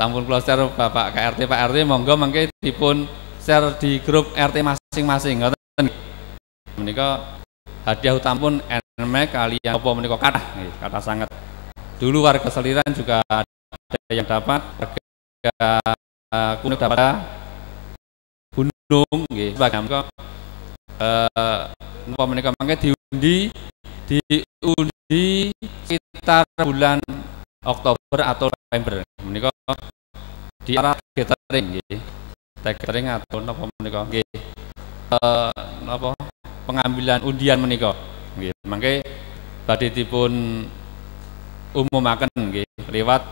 sampun kula share Bapak KRT Pak RT monggo mangke dipun share di grup RT masing-masing ngoten. Menika hadiah utampun NMAX kalian apa menika kathah nggih, kathah sanget. Dulu warga Seliran juga ada yang dapat, warga kuning dapat gunung nggih. Menika napa menika mangke diundi sekitar bulan Oktober atau November. Menika di arah gathering nggih. Gathering atau napa menika nggih. Napa pengambilan undian menika nggih. Mangke badhe dipun umumaken nggih lewat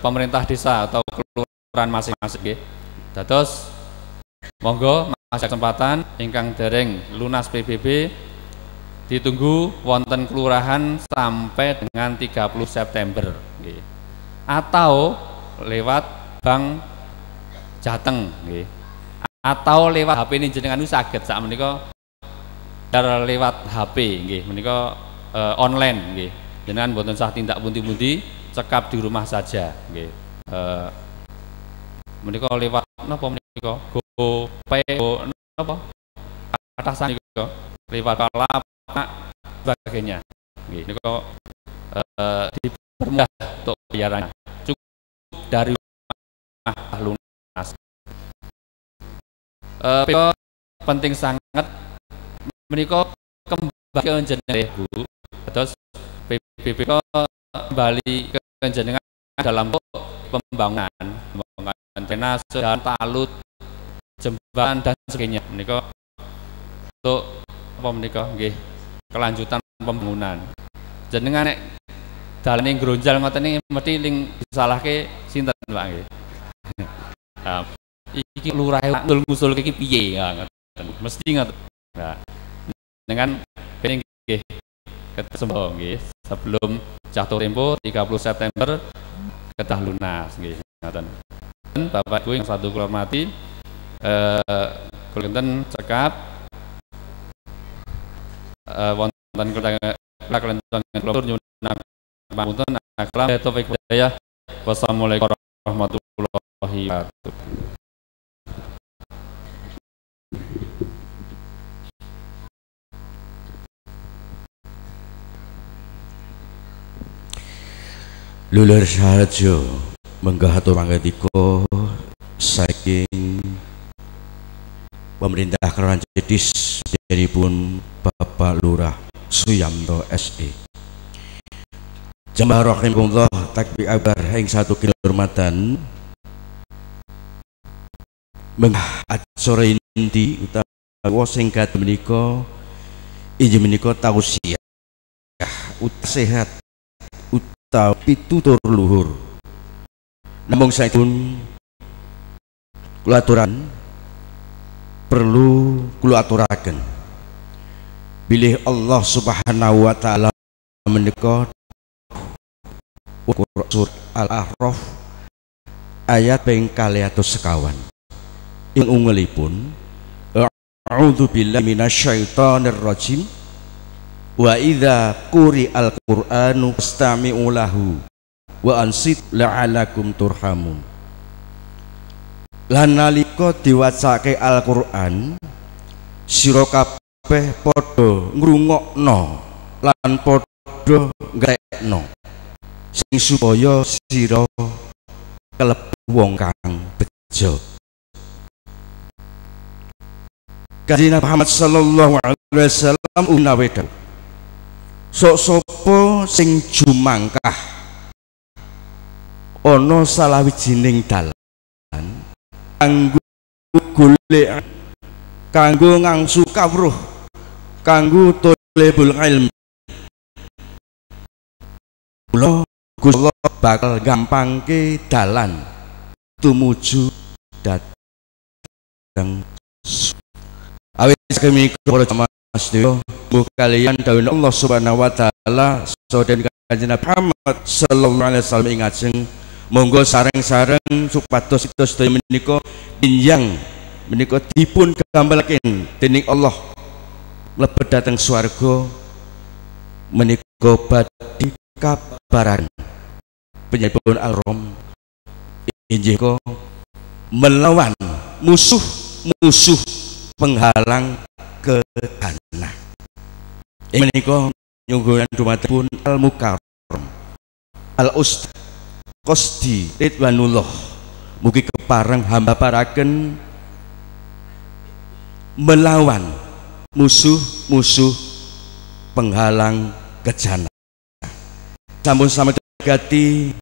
pemerintah desa atau kelurahan masing-masing nggih. Dados monggo masih kesempatan ingkang dereng lunas PBB ditunggu wonten kelurahan sampai dengan 30 September nggih. Atau lewat Bank Jateng nggih. Atau lewat HP ini jenengan saged sak menika lewat HP nggih menika online nggih. Jenengan mboten sah tindak pundi-pundi, cekap di rumah saja nggih. Menika lewat napa menika GoPay napa atasan niku lewat Palap sebagainya nggih niku dipermudah untuk bayarannya cukup dari rumah lunas. Penting sangat menika kembali ke jenengan Bu. Terus PBB kembali ke jenengan dalam pembangunan drainase, jalan talut, jembatan dan sebagainya. Menika untuk apa menika nggih kelanjutan pembangunan. Jenengan nek dalane ngronjal ngoten niki mesti ling disalahke sinten Pak nggih. Nah, iki lurahe ngusul iki piye ngoten. Mesti ngoten. Nah, dengan pengen nggih ketemu nggih sebelum jatuh tempo 30 September kedah lunas nggih ngoten. Bapak Ibu yang satu kula hormati, kula enten cekap wonten kula nyuwun pangapunten aklam taufik hidayah. Wassalamualaikum warahmatullahi wabarakatuh. Lulur sahaja menggah atur pangandika saking pemerintah Kelurahan Jetis pun Bapak Lurah Suyamto SE. Jamaah rahimakumullah takbir abar ing satu kehormatan menggah acara inti utawa singkat menika inggih menika tausiah sehat utawa pitutur luhur. Namung saipun kula aturan perlu kula aturaken bilih Allah Subhanahu wa taala menika surat Al-A'raf ayat ping 251 ing ungelipun a'udzu billahi minasyaitonir rajim wa idza quri'al qur'anu fastami'u lahu wa ansit la'alakum turhamun. Lan nalika diwacake Al-Qur'an sira kabeh padha ngrungokno lan padha ngrekno sing supaya sira kalebu wong kang bejo. Kanjeng Muhammad sallallahu alaihi wasallam unawe dawuh sok sapa sing jumangkah ana salawijining dalan kanggo golek kanggo ngangsu kawruh kanggo thalabul ilm kula Gusti Allah bakal gampangke dalan tumuju dhateng awit kami para jamaah sedaya mbuh kaliyan dawuh Allah Subhanahu wa taala saden Kanjeng Muhammad sallallahu alaihi wasallam ing ajeng monggo sareng-sareng supados sedaya menika injang menika dipun gambalaken dening Allah mlebet dhateng swarga menika badhe kabaran penyebabun al-rom injih ko melawan musuh-musuh penghalang ketanah. Ing menika nyungguhan dumateng Al Mukarram Al Ustaz Qosdi Ridwanullah, mugi kepareng hamba paraken melawan musuh-musuh penghalang kejana. Sampun sami gati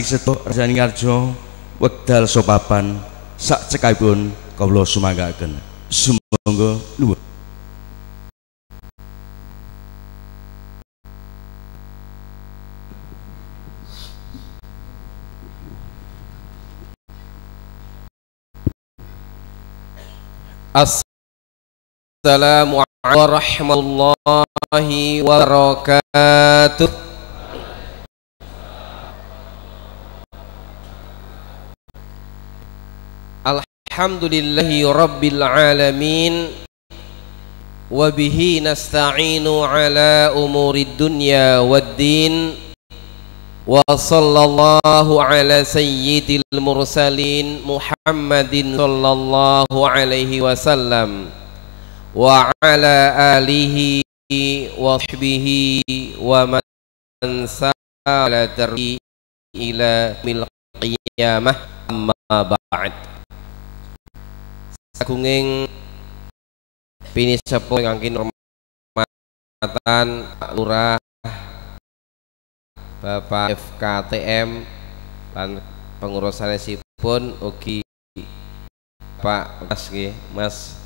seto Rajani Ngarjo wekdal sopapan sak cekapipun kawula sumanggaken. Sumangga nuwun. Assalamualaikum warahmatullahi wabarakatuh. Alhamdulillahi rabbil alamin, wabihi nasta'inu ala umurid dunya waddin, wa sallallahu ala sayyidil mursalin Muhammadin sallallahu alaihi wasallam wa ala alihi wa sahbihi wa man sala dari ila mil qiyamah, amma ba'd. Sagunging pinisepuh ingkang hormatan Pak Lurah, Bapak FKTM lan pengurusanipun ugi Pak Mas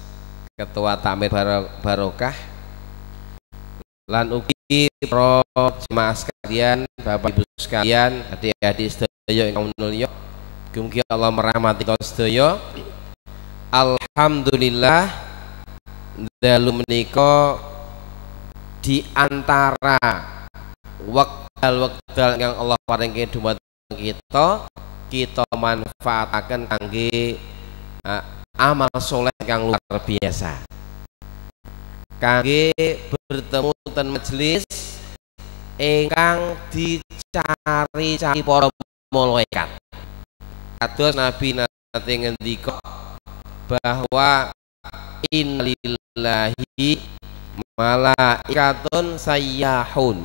Ketua Takmir Barokah lan ugi para jemaah sekalian, Bapak Ibu sekalian, adik-adik sedaya ingkang minulya, mugi Allah merahmati sedaya. Alhamdulillah dalu menika di antara wekdal yang Allah paringke dumateng kita manfaataken kangge amal soleh yang luar biasa, kangge bertemu ten majelis ingkang dicari-cari para malaikat. Kados Nabi nate ngendika bahwa innalillahi malaikatun sayyahun,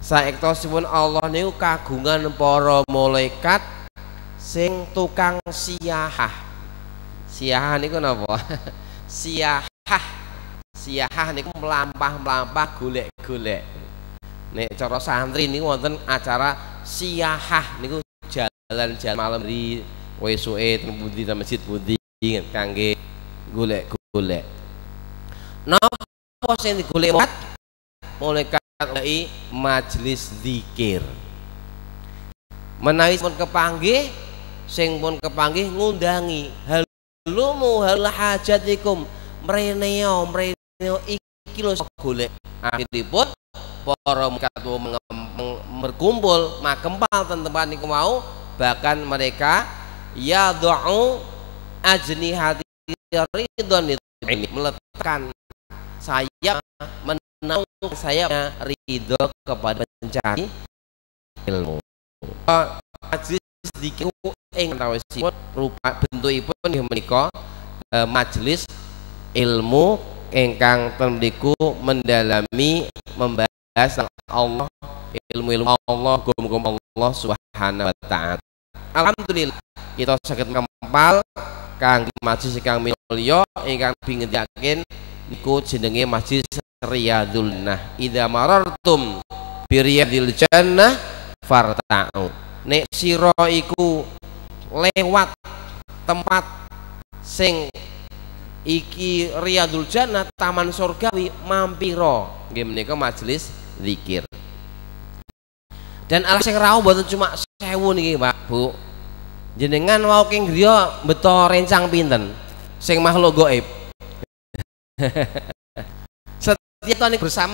saektosipun Allah niku kagungan para malaikat sing tukang siyahah. Siyahah niku napa? Siyahah niku melampah-melampah, golek-golek. Nek cara santri niku wonten acara siyahah niku jalan-jalan malam di wesuke ten pundi ten masjid pundi kangge golek-golek. Napa sing digolek malaikat dari majelis zikir? Menawi pun kepanggih, sing pun kepanggih ngundangi halumu hal hajatikum, mreneo iki lho golek. Akhiripun para malaikat berkumpul makempal ten tempat niku mau, bahkan mereka yad'u ajnihati ridwan ini, meletakkan sayap menaung sayapnya ridho kepada pencari ilmu. Majelis zikir ing tawasipun rupa bentukipun inggih menika majelis ilmu ingkang temriku mendalami membahas Allah, ilmu Allah, hukum Allah Subhanahu wa taala. Alhamdulillah kita saged ngempal kangge majelis ingkang mulya ingkang bingendhaken niku jenenge majelis Riyadul Jannah. Idza marartum bi riyadil jannah farta'u. Nek sira iku lewat tempat sing iki Riyadul Jannah, taman surgawi, mampira nggih menika majelis zikir. Dan alas sing rawuh mboten cuma 1000 niki, Pak, Bu. Jenengan wau king griya beto rencang pinten sing makhluk gaib. Setiap tahun bersama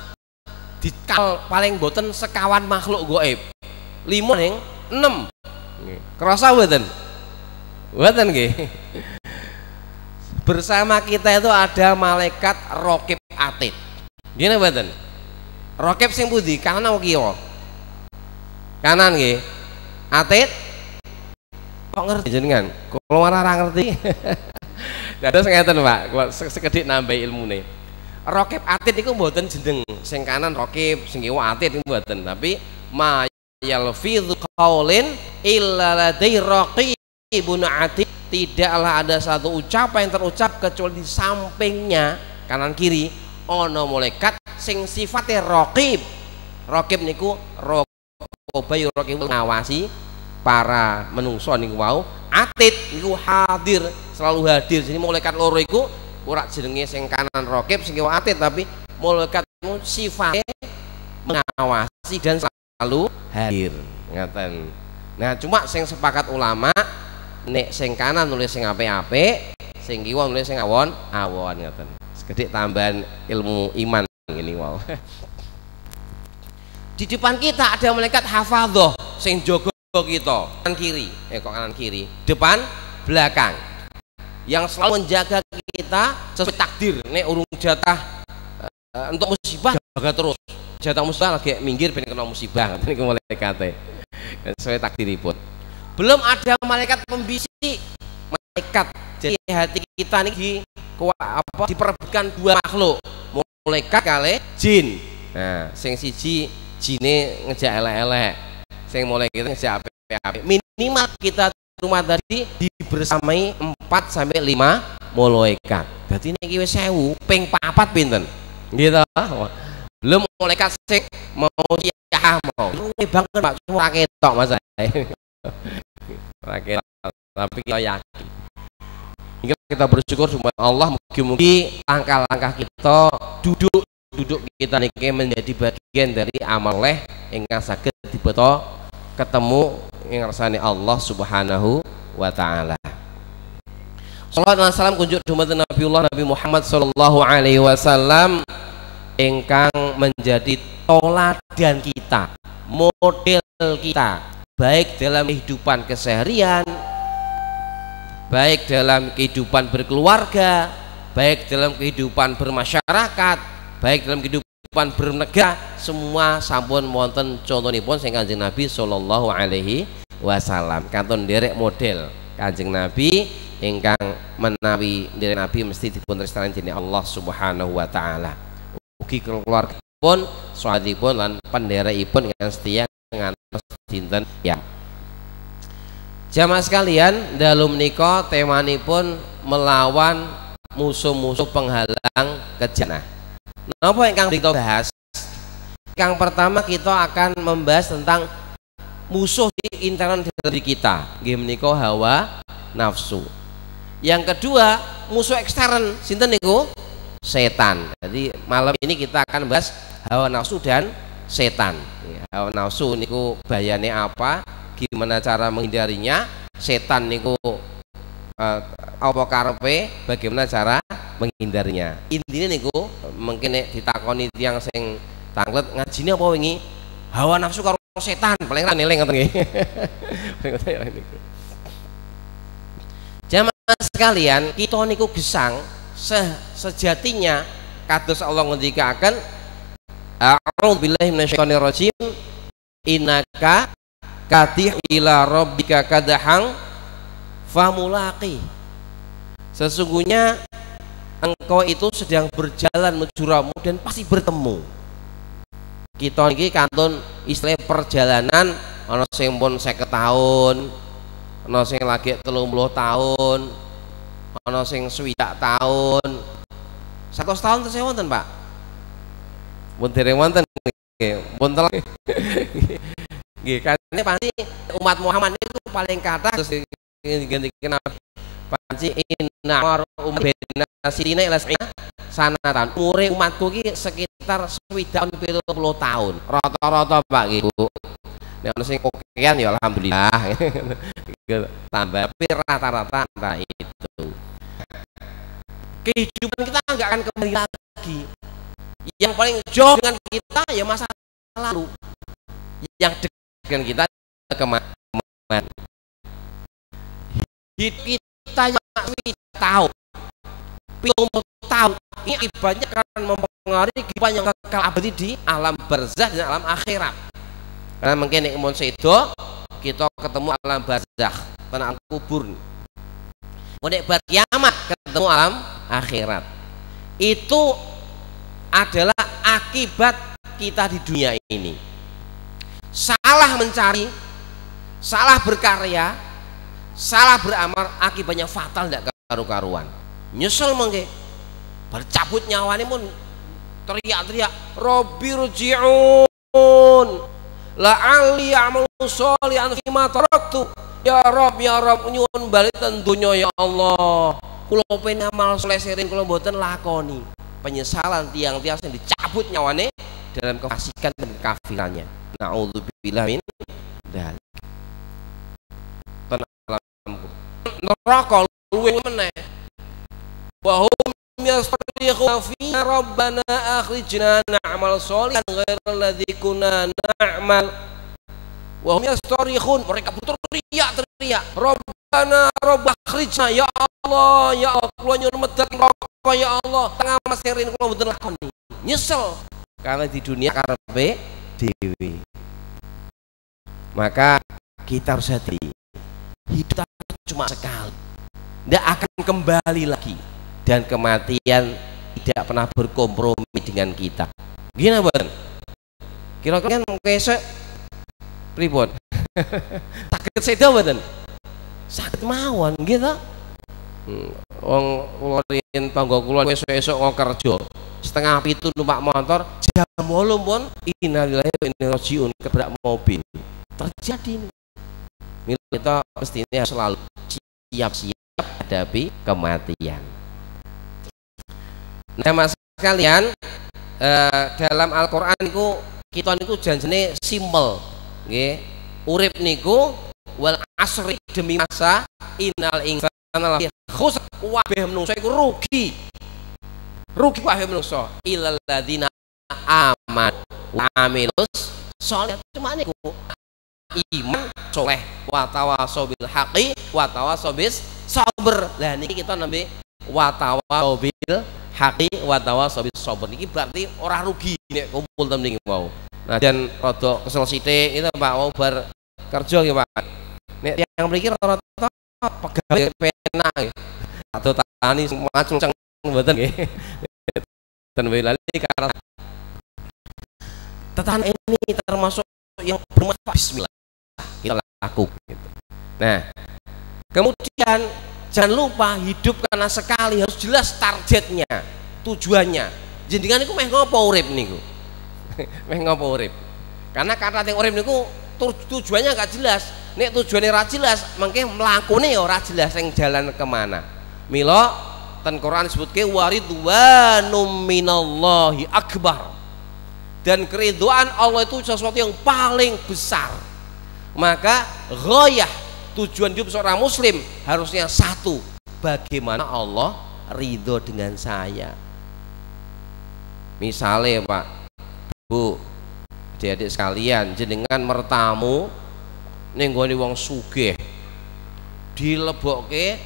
dikal paling boten sekawan makhluk gaib, 5 ning 6. Kerasa boten? Boten nggih. Bersama kita itu ada malaikat Raqib Atid. Gini boten? Raqib sing pundi? Kanan apa kiwa? Kanan nggih. Atid kok ngerti jenengan kalau ora ngerti. Dados ngeten Pak, kula sekedhik nambah ilmune. Raqib atid niku mboten jeneng sing kanan raqib sing kiwa atid niku mboten, tapi ma yalfidzu qaulin illa ladai raqibun atid. Tidaklah ada satu ucapan yang terucap kecuali di sampingnya kanan kiri ana malaikat sing sifate raqib. Raqib niku raqib ngawasi para menungso niku wau. Atid niku hadir, selalu hadir. Jadi malaikat loro iku ora jenenge sing kanan raqib sing kiwa atid, tapi malaikat sifatnya mengawasi dan selalu hadir. Ngaten. Nah, cuma sing sepakat ulama nek sing kanan nulis sing apik-apik, sing kiwa nulis sing awon-awon ngaten. Sekedhik tambahan ilmu iman ngene wae. Di depan kita ada malaikat hafadzah sing jaga kita kanan kiri, kok kanan kiri, depan belakang, yang selalu menjaga kita sesuai takdir. Nek urung jatah untuk musibah jaga terus, jatah musibah lagi minggir ben kena musibah niku malaikate sesuai takdiripun. Belum ada malaikat pembisik, malaikat. Jadi hati kita nih diperebutkan dua makhluk, malaikat kali jin. Nah, sing siji jine ngejak elek-elek, sing malaikat ngejak apik-apik. Minimal kita rumah tadi dibersamai 4 sampai 5 malaikat. Berarti niki wis 1000 ping 4 pinten? Gitu. Belum malaikat sing mau ya mau. Banget Pak, ora ketok Mas. Rakyat, tapi kita yakin. Hingga kita bersyukur kepada Allah, mugi-mugi langkah-langkah kita duduk kita niki menjadi bagian dari amal leh ingkang saged dibeto ketemu ing ngersane Allah Subhanahu wa taala. Shalawat dan salam kunjuk dumateng Nabiullah Nabi Muhammad sallallahu alaihi wasallam ingkang menjadi toladan kita, model kita, baik dalam kehidupan keseharian, baik dalam kehidupan berkeluarga, baik dalam kehidupan bermasyarakat, baik dalam kehidupan bernegara, semua sampun wonten contonipun sing Kanjeng Nabi sallallahu alaihi wasallam. Kantun derek model Kanjeng Nabi ingkang menawi derek Nabi mesti dipun tresnani dening Allah Subhanahu wa taala. Ugi keluargapun, sahabatipun lan penderekipun ingkang setia ngantos dinten ya. Jamaah sekalian, dalu menika temanipun melawan musuh-musuh penghalang kejana. Napa ingkang kita bahas? Yang pertama kita akan membahas tentang musuh di internal diri kita, nggih menika hawa nafsu. Yang kedua, musuh ekstern sinten niku? Setan. Jadi malam ini kita akan bahas hawa nafsu dan setan. Hawa nafsu niku bayane apa? Gimana cara menghindarinya? Setan niku apa karepe? Bagaimana cara menghindarinya? Intinya niku mungkin ditakoni tiyang sing tanglet ngajine apa wingi? Hawa nafsu karo setan paling ra eling ngoten nggih. Jamaah sekalian, kita niku gesang sejatinya kados Allah ngendikaken a'udzubillahi minasyaitonir rajim innaka kadih ila rabbika kadahang famulaqi. Sesungguhnya engkau itu sedang berjalan menuju Rabbimu dan pasti bertemu. Kita niki kantun istilah perjalanan ana sing pun 50 tahun, ana sing lagi 30 tahun, ana sing 60 tahun. 100 tahun tesih wonten, Pak? Pun dereng wonten nggih. Pun telak. Nggih, karena pasti umat Muhammad itu paling kata terus digantikan panci inna war umat bena sidina ila sanatan. Umure umatku ki sekitar 70 tahun. Rata-rata Pak nggih, Bu. Nek ana sing kokean ya alhamdulillah. Tambah tapi rata-rata itu. Kehidupan kita enggak akan kembali lagi. Yang paling jauh dengan kita ya masa lalu. Yang dekat dengan kita kemarin. Hidup kita yang masih tahu, belum tahu. Ini akibatnya akan mempengaruhi kehidupan yang kekal abadi di alam barzakh dan alam akhirat. Karena mungkin nek mun sedo kita ketemu alam barzakh. tanah kubur. Nek bar kiamat ketemu alam akhirat. Itu adalah akibat kita di dunia ini. Salah mencari, salah berkarya, salah beramal, akibatnya fatal, tidak karu-karuan. Nyesel mengke bercabut nyawanya pun teriak-teriak, Robbi rji'un la'alli a'malu sholihan fima taraktu. Ya Rob nyuwun balik tentunya ya Allah, kula pengen amal soleh sering kula mboten lakoni. Penyesalan tiang-tiang yang dicabut nyawane dalam kefasikan dan kekafirannya. Na'udzubillah min dzalik. Neraka luwih meneh. Wa hum yastarihuna fiha rabbana akhrijna na'mal sholihan ghairal ladzi kunna na'mal. Wa hum yastarihun, mereka berteriak-teriak, Rabbana rabb akhrijna, ya Allah ya Allah kula nyuwun medhek neraka ya Allah, tengah maserin kula mboten lakoni. Nyesel karena di dunia karepe dhewe. Maka kita harus hati, hidup cuma sekali, tidak akan kembali lagi, dan kematian tidak pernah berkompromi dengan kita. Gimana Bang? Kira-kira kesek pripun? Sakit seda mboten? Sakit mawon gitu. Wong kula riyen tangga kula esuk-esuk kok kerja. Setengah 7 numpak motor, jam 8 pun innalillahi wa inna ilaihi raji'un kebrak mobil. Terjadi ini. Kita mestinya selalu siap-siap hadapi kematian. Nah mas sekalian, dalam Al-Quran niku kita niku janjene simpel, nggih. Urip niku wal asri, demi masa, innal insana lafi khusr, kabeh menungso iku rugi. Rugi kabeh menungso illal ladzina amanu wa amilus sholih. Cuma niku iman soleh, watawasau bil haqi, watawasau bis sabr. Lah niki kita nembe watawasau bil haqi, watawasau bis sabr. Niki berarti ora rugi nek kumpul temen niki mau. Nah dan rada kesel sithik itu Pak, mau bar kerja nggih Pak. Nek yang mriki rata-rata pegawai penak nggih. Atau tani macung-macung mboten nggih. Dan lali karena tetan ini termasuk yang bermanfaat, bismillah kita lakukan gitu. Nah kemudian jangan lupa hidup karena sekali, harus jelas targetnya, tujuannya. Jenengan niku meh ngopo urip niku? Meh ngopo urip? Karena yang urip niku tujuannya gak jelas. Nek tujuannya ra jelas, mengke mlakune ya ora jelas yang jalan kemana. Mila ten Quran disebutke waridwanum minallahi akbar. Dan keridhaan Allah itu sesuatu yang paling besar. Maka ghoyah, tujuan hidup seorang muslim harusnya satu, bagaimana Allah ridho dengan saya. Misalnya Pak, Bu, adik-adik sekalian, jenengan mertamu ning nggone wong sugih, dilebokke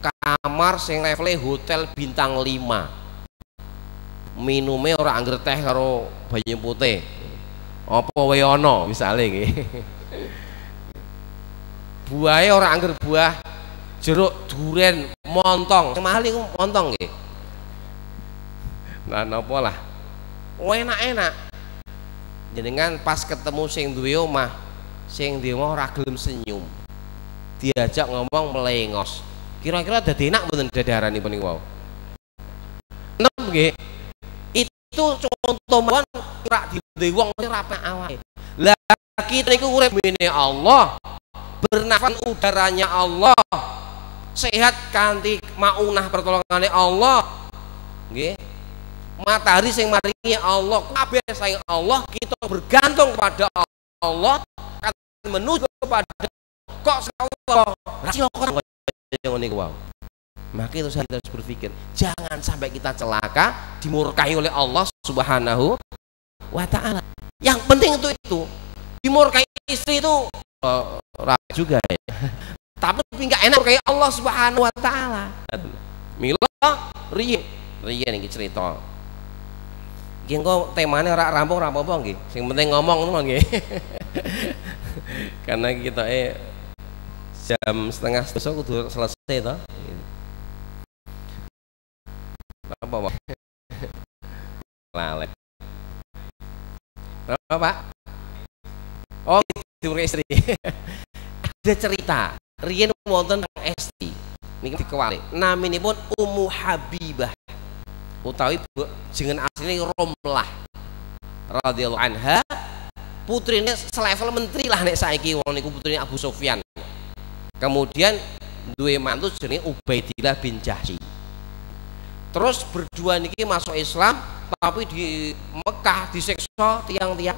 kamar sing levele hotel bintang 5. Minume ora angger teh karo banyu putih. Apa wae ana misale nggih. Buahe ora angger buah jeruk, duren, montong. Sing mahal iku montong nggih. Lah napa lah. Enak-enak. Jenengan pas ketemu sing duwe omah, sing duwe omah ora gelem senyum. Diajak ngomong melengos. Kira-kira dadi enak mboten dadaranipun niku wau? Enak nggih. Itu contoh mawon ora diduwe wong ora apik awake. Lah kita niku urip mene Allah, bernafas udaranya Allah, sehat kanthi maunah pertolongane Allah. Nggih. Matahari sing maringi Allah, kabeh saing Allah, kita bergantung kepada Allah, menuju kepada kok Allah. Silakan ngene iku wae. Maka itu saya harus berpikir, jangan sampai kita celaka, dimurkai oleh Allah Subhanahu wa ta'ala. Yang penting itu dimurkai istri itu juga ya. Tapi enggak enak kayak Allah Subhanahu wa ta'ala. Mila riyen iki cerita. Iki engko temane ora rampung-rampung apa nggih. Sing penting ngomong ngono nggih. Karena kita jam setengah besok kudu selesai toh. Apa Pak? Lalek. Berapa Pak? Oh, itu istri. Ada cerita. Riyen wonten Esti. Niki dikewali. Naminipun Ummu Habibah. Utawi jeneng asline Romlah. Radhiyallahu anha. Putrine selevel menteri lah nek saiki wong niku putrine Abu Sufyan. Kemudian duwe mantu jenenge Ubaidillah bin Jahsy. Terus berdua niki masuk Islam, tapi di Mekah disiksa tiang-tiang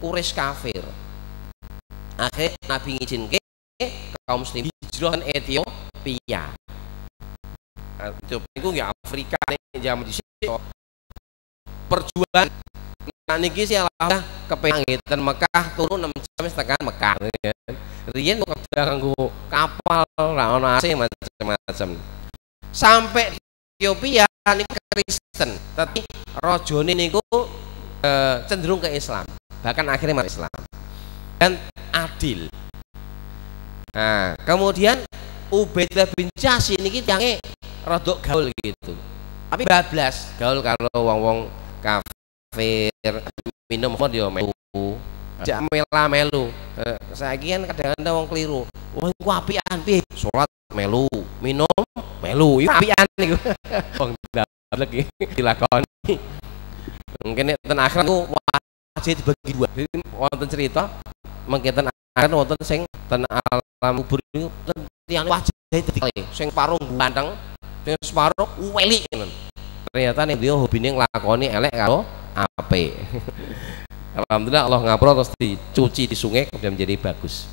Quraisy kafir. Akhirnya Nabi ngizinke kaum muslim hijrah ke Ethiopia. Ethiopia itu ya Afrika nih zaman dhisik. Perjuangan niki sih alhamdulillah kepengin ngeten Mekah turun 6 jam setengah Mekah. Riyen kok kanggo kapal ra ono AC macam-macam. Sampai Ethiopia niku Kristen, tapi rajane niku cenderung ke Islam. Bahkan akhirnya masuk Islam. Dan adil. Nah, kemudian Ubaidillah bin Jahsy niki tiange rodok gaul gitu. Tapi bablas gaul karo wong-wong kafir, minum mod yo melu. Jak melu. Saiki kan kadang-kadang wong keliru. Wong ku apian piye? Salat melu, minum melu. Iku apian niku. Wong dablek iki dilakoni. Mungkin nek ten akhirat ku wajib dibagi dua. Wonten cerita mengketen akhirat wonten sing ten alam kubur niku tiyang wajib dadi sing paruh ganteng, sing separuh welik ngoten. Ternyata nek dia hobine nglakoni elek karo apik. Alhamdulillah Allah ngapura terus dicuci di sungai kemudian menjadi bagus.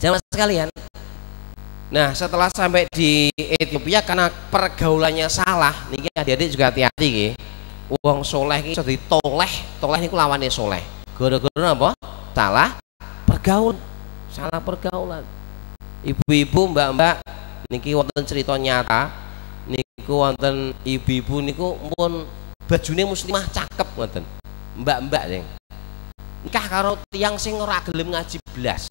Jamaah sekalian. Nah, setelah sampai di Ethiopia karena pergaulannya salah, niki adik-adik juga hati-hati nggih. Wong soleh iki iso ditoleh, toleh niku lawane soleh. Gara-gara apa? Salah pergaulan. Ibu-ibu, mbak-mbak niki wonten cerita nyata. Niku wonten ibu-ibu niku pun bajune muslimah cakep ngoten. Mbak-mbak sing nikah karo tiyang sing ora gelem ngaji blas.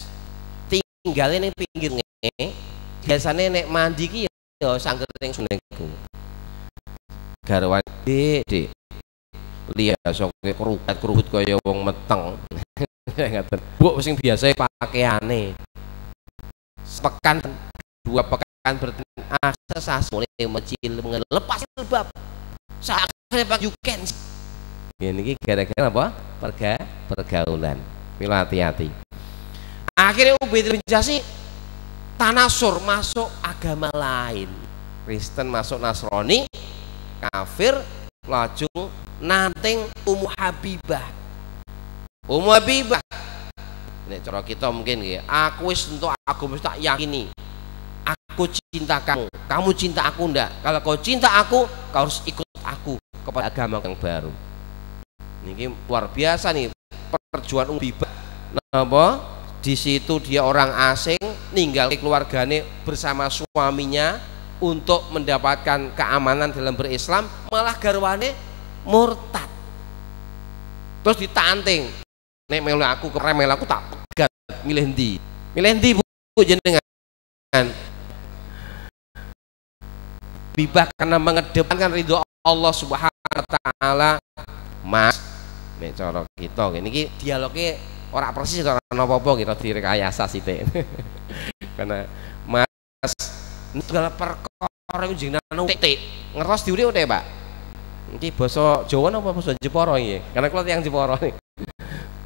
Tinggale ning pinggir ngene. Biasane nek mandi ki ya sangger ning sungai iku. Garwane Dik. Liya sok kerucut kaya wong meteng. Ngaten. Bu sing biasa pakaiane. Sepekan 2 pekan berasas mulai mecil ngelepas jilbab. Sakjane pak yuken. Ini gara-gara apa? Pergaulan. Mila hati-hati. Akhirnya Ubaidillah bin Jahsy tanasur masuk agama lain. Kristen masuk Nasrani, kafir laju nanting Ummu Habibah. Ummu Habibah. Nek cara kita mungkin nggih, aku wis entuk aku wis tak yakini. Aku cinta kamu, kamu cinta aku ndak? Kalau kau cinta aku, kau harus ikut aku kepada agama yang baru. Ini luar biasa nih perjuangan Habibah. Napa? Di situ dia orang asing, ninggal keluarganya bersama suaminya untuk mendapatkan keamanan dalam berislam, malah garwane murtad. Terus ditanting. Nek melu aku keremel aku tak pegat, milih ndi? Milih ndi Bu jenengan? Habibah karena mengedepankan ridho Allah Subhanahu wa taala. Mas, nek cara kita ngene iki dialoge ora persis ora apa-apa kita direkayasa sithik. Karena Mas segala perkara iku jenengan titik. Ngertos diuri utek, Pak. Iki basa Jawa napa basa Jepara iki? Karena kula tiyang Jepara iki.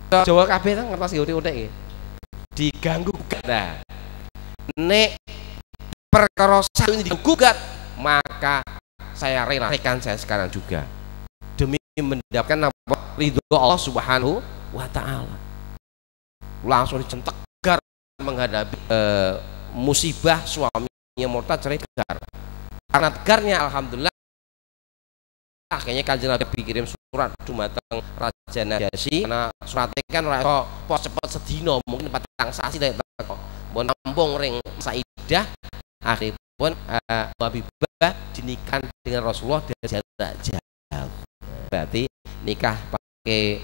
Jawa kabeh ta ngertos diuri utek iki. Diganggu nah. Nek perkara ini digugat, maka saya rela saya sekarang juga demi mendapatkan apa ridho Allah Subhanahu wa taala. Langsung dicentegar menghadapi musibah suaminya murtad cerai tegar. Karena tegarnya alhamdulillah akhirnya Kanjeng Nabi kirim surat dumateng Raja Najasyi karena suratnya kan ora pos cepet sedina mungkin patang sasi nek mun nampung ring saidah akhiripun Habibah dinikah dengan Rasulullah dari jarak jauh. Berarti nikah pakai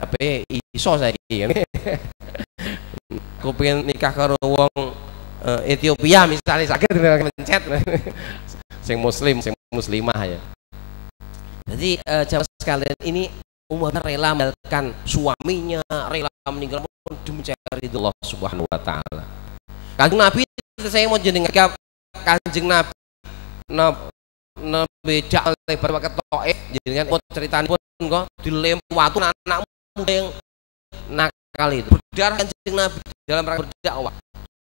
apa iso saiki. Aku pengen nikah karo wong Ethiopia misalnya sakit mencet sing muslim sing muslimah ya. Jadi jamaah sekalian ini umatnya rela meninggalkan suaminya, rela meninggalkan demi mencari Allah Subhanahu wa taala. Kanjeng Nabi saya mau jenengan Kanjeng Nabi beda lebar pakai Taif jenengan ceritanya pun kok dilempar anak muda yang nakal itu berdarah Kanjeng Nabi dalam rangka berdakwah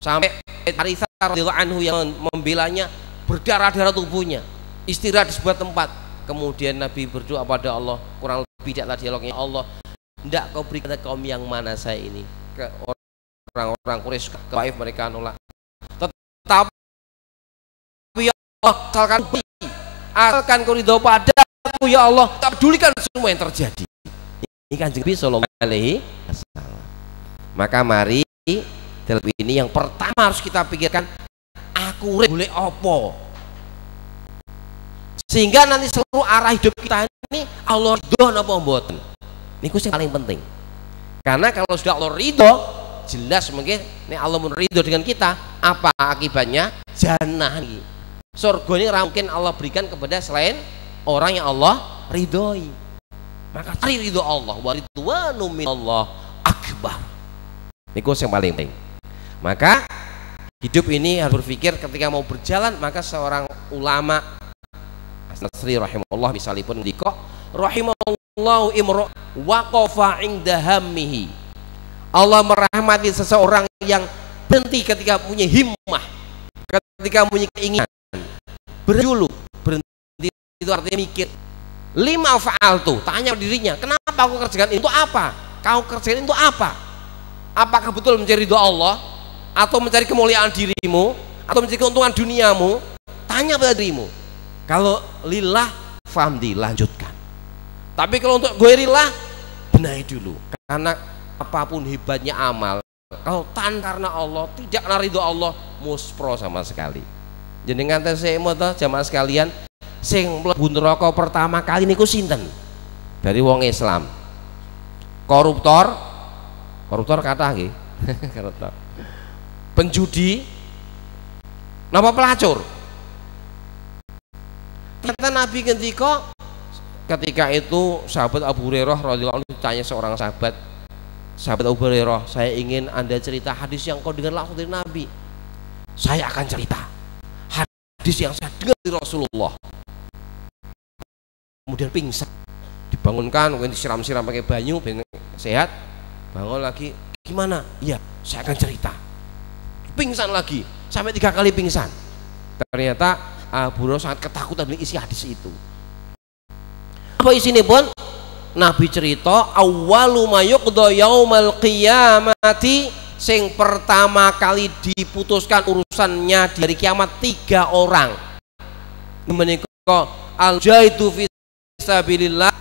sampai Haritsah radhiyallahu anhu yang membelanya berdarah-darah tubuhnya istirahat di sebuah tempat. Kemudian Nabi berdoa pada Allah, kurang lebih tidaklah dialognya, Allah hendak kau berikan ke kaum yang mana saya ini, ke orang-orang Quraisy ke Taif mereka nolak, tetapi ya Allah asalkan kau ridho padaku ya Allah, tak pedulikan semua yang terjadi. Ini Kanjeng Nabi sallallahu alaihi wasallam. Maka mari dalam ini yang pertama harus kita pikirkan, aku boleh apa, sehingga nanti seluruh arah hidup kita ini Allah ridho napa mboten. Niku yang paling penting. Karena kalau sudah Allah ridho, jelas mungkin nek Allah mun ridho dengan kita, apa akibatnya? Jannah iki. Surga ini mungkin Allah berikan kepada selain orang yang Allah ridhoi. Maka cari ridho Allah, wa ridwanu minallah akbar. Niku yang paling penting. Maka hidup ini harus berpikir ketika mau berjalan, maka seorang ulama Nasri rahimahullah misalipun ndika rahimallahu imra waqafa inda hammihi. Allah merahmati seseorang yang berhenti ketika punya himmah, ketika punya keinginan, berhenti itu artinya mikir. Lima fa'altu, tanya dirinya, kenapa aku kerjakan itu apa? Kau kerjakan itu apa? Apakah betul mencari ridho Allah atau mencari kemuliaan dirimu atau mencari keuntungan duniamu? Tanya pada dirimu. Kalau lillah, famdi, lanjutkan. Tapi kalau untuk ghairillah, benahi dulu. Karena apapun hebatnya amal, kalau tan karena Allah, tidak karena ridho Allah, muspro sama sekali. Jenengan tesih moto jamaah sekalian, sing mlebu neraka pertama kali niku sinten? Dari wong Islam. Koruptor kathah nggih. Koruptor. Penjudi, napa pelacur? Kata Nabi ketika itu sahabat Abu Hurairah radhiyallahu anhu ditanya seorang sahabat Abu Hurairah, saya ingin Anda cerita hadis yang kau dengar langsung dari Nabi. Saya akan cerita hadis yang saya dengar dari Rasulullah. Kemudian pingsan, dibangunkan, kemudian disiram-siram pakai banyu, sehat, bangun lagi, gimana? Iya, saya akan cerita. Pingsan lagi, sampai 3 kali pingsan. Ternyata Abu Hurairah sangat ketakutan dengan isi hadis itu. Apa isinya pun? Nabi cerita awwalu ma yuqda yaumal qiyamati, sing pertama kali diputuskan urusannya di hari kiamat 3 orang. Menika al-jaidu fi sabilillah,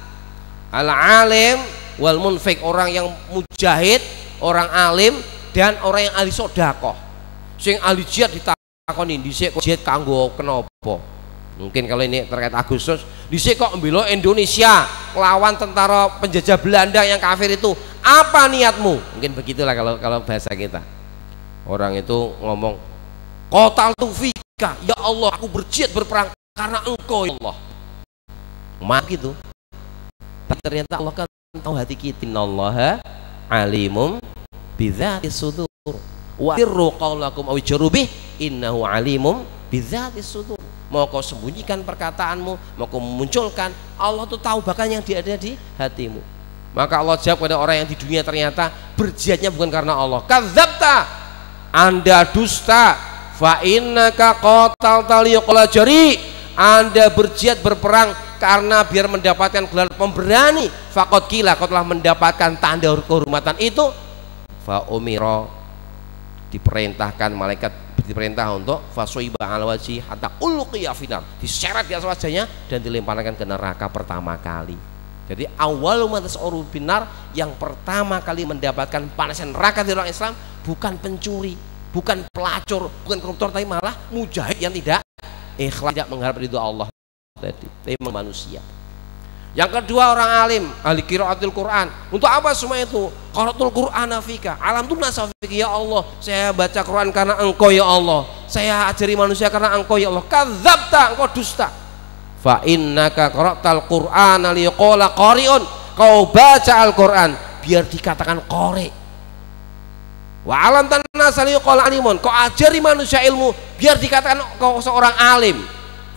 al-alim wal munfik, orang yang mujahid, orang alim dan orang yang ahli sedekah. Sing ahli jihad ditakoni dhisik kok jihad kanggo kenapa? Mungkin kalau ini terkait Agustus, dhisik kok mbela Indonesia lawan tentara penjajah Belanda yang kafir itu, apa niatmu? Mungkin begitulah kalau bahasa kita. Orang itu ngomong, qataltu fika, ya Allah, aku berjihad berperang karena Engkau ya Allah. Gitu. Tapi ternyata Allah kan tahu hati kita. Innallaha alimum bidzati sudur. Wa sirru qaulakum aw jarubih innahu alimum bidzati sudur. Mau kau sembunyikan perkataanmu, mau kau memunculkan, Allah tuh tahu bahkan yang ada di hatimu. Maka Allah jawab pada orang yang di dunia ternyata berjihadnya bukan karena Allah. Kadzabta, Anda dusta. Fa innaka qatalta liqala jari, Anda berjihad berperang karena biar mendapatkan gelar pemberani. Faqad qila, kau telah mendapatkan tanda kehormatan itu. Fa umira, diperintahkan malaikat, diperintah untuk fasuiba al wajhi hatta ulqiya finar, diseret di atas wajahnya dan dilemparkan ke neraka pertama kali. Jadi awal matas binar, yang pertama kali mendapatkan panasan neraka di orang Islam bukan pencuri, bukan pelacur, bukan koruptor, tapi malah mujahid yang tidak ikhlas, tidak mengharap ridho Allah tadi, tapi manusia. Yang kedua orang alim, ahli qiraatul Quran. Untuk apa semua itu? Qara'atul Quran afika, alam tu nasafika, ya Allah, saya baca Quran karena Engkau ya Allah. Saya ajari manusia karena Engkau ya Allah. Kadzabta, engkau dusta. Fa innaka qara'tal Qur'ana liqala qari'un. Kau baca Al-Qur'an biar dikatakan qari. Wa alam tanasa liqala alimun. Kau ajari manusia ilmu biar dikatakan kau seorang alim.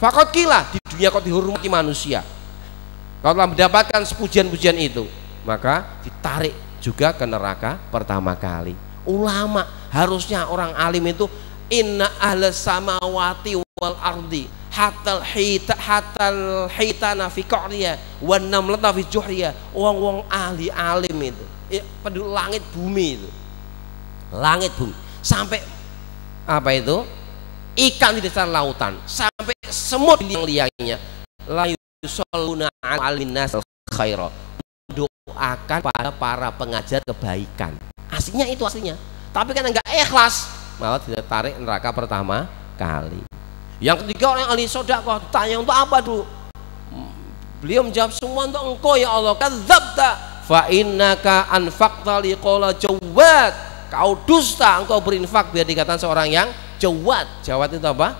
Faqad qila, di dunia kau dihormati manusia. Kau telah mendapatkan pujian-pujian itu, maka ditarik juga ke neraka pertama kali. Ulama harusnya orang alim itu inna ahlas samawati wal ardi hatal hitana fi qariya wan namlata fi juhriya. Wong-wong ahli alim itu penduduk langit bumi itu. Langit bumi sampai apa itu? Ikan di dasar lautan, sampai semut liang-liangnya. Yusalluna 'alan nas khaira, doakan pada para pengajar kebaikan. Aslinya itu aslinya. Tapi kan enggak ikhlas, malah ditarik neraka pertama kali. Yang ketiga orang ahli sedekah, tanya untuk apa dulu? Beliau menjawab semua untuk Engkau ya Allah. Kadzabta fa innaka anfaqta liqala jawad. Kau dusta, engkau berinfak biar dikatakan seorang yang jawad. Jawad itu apa?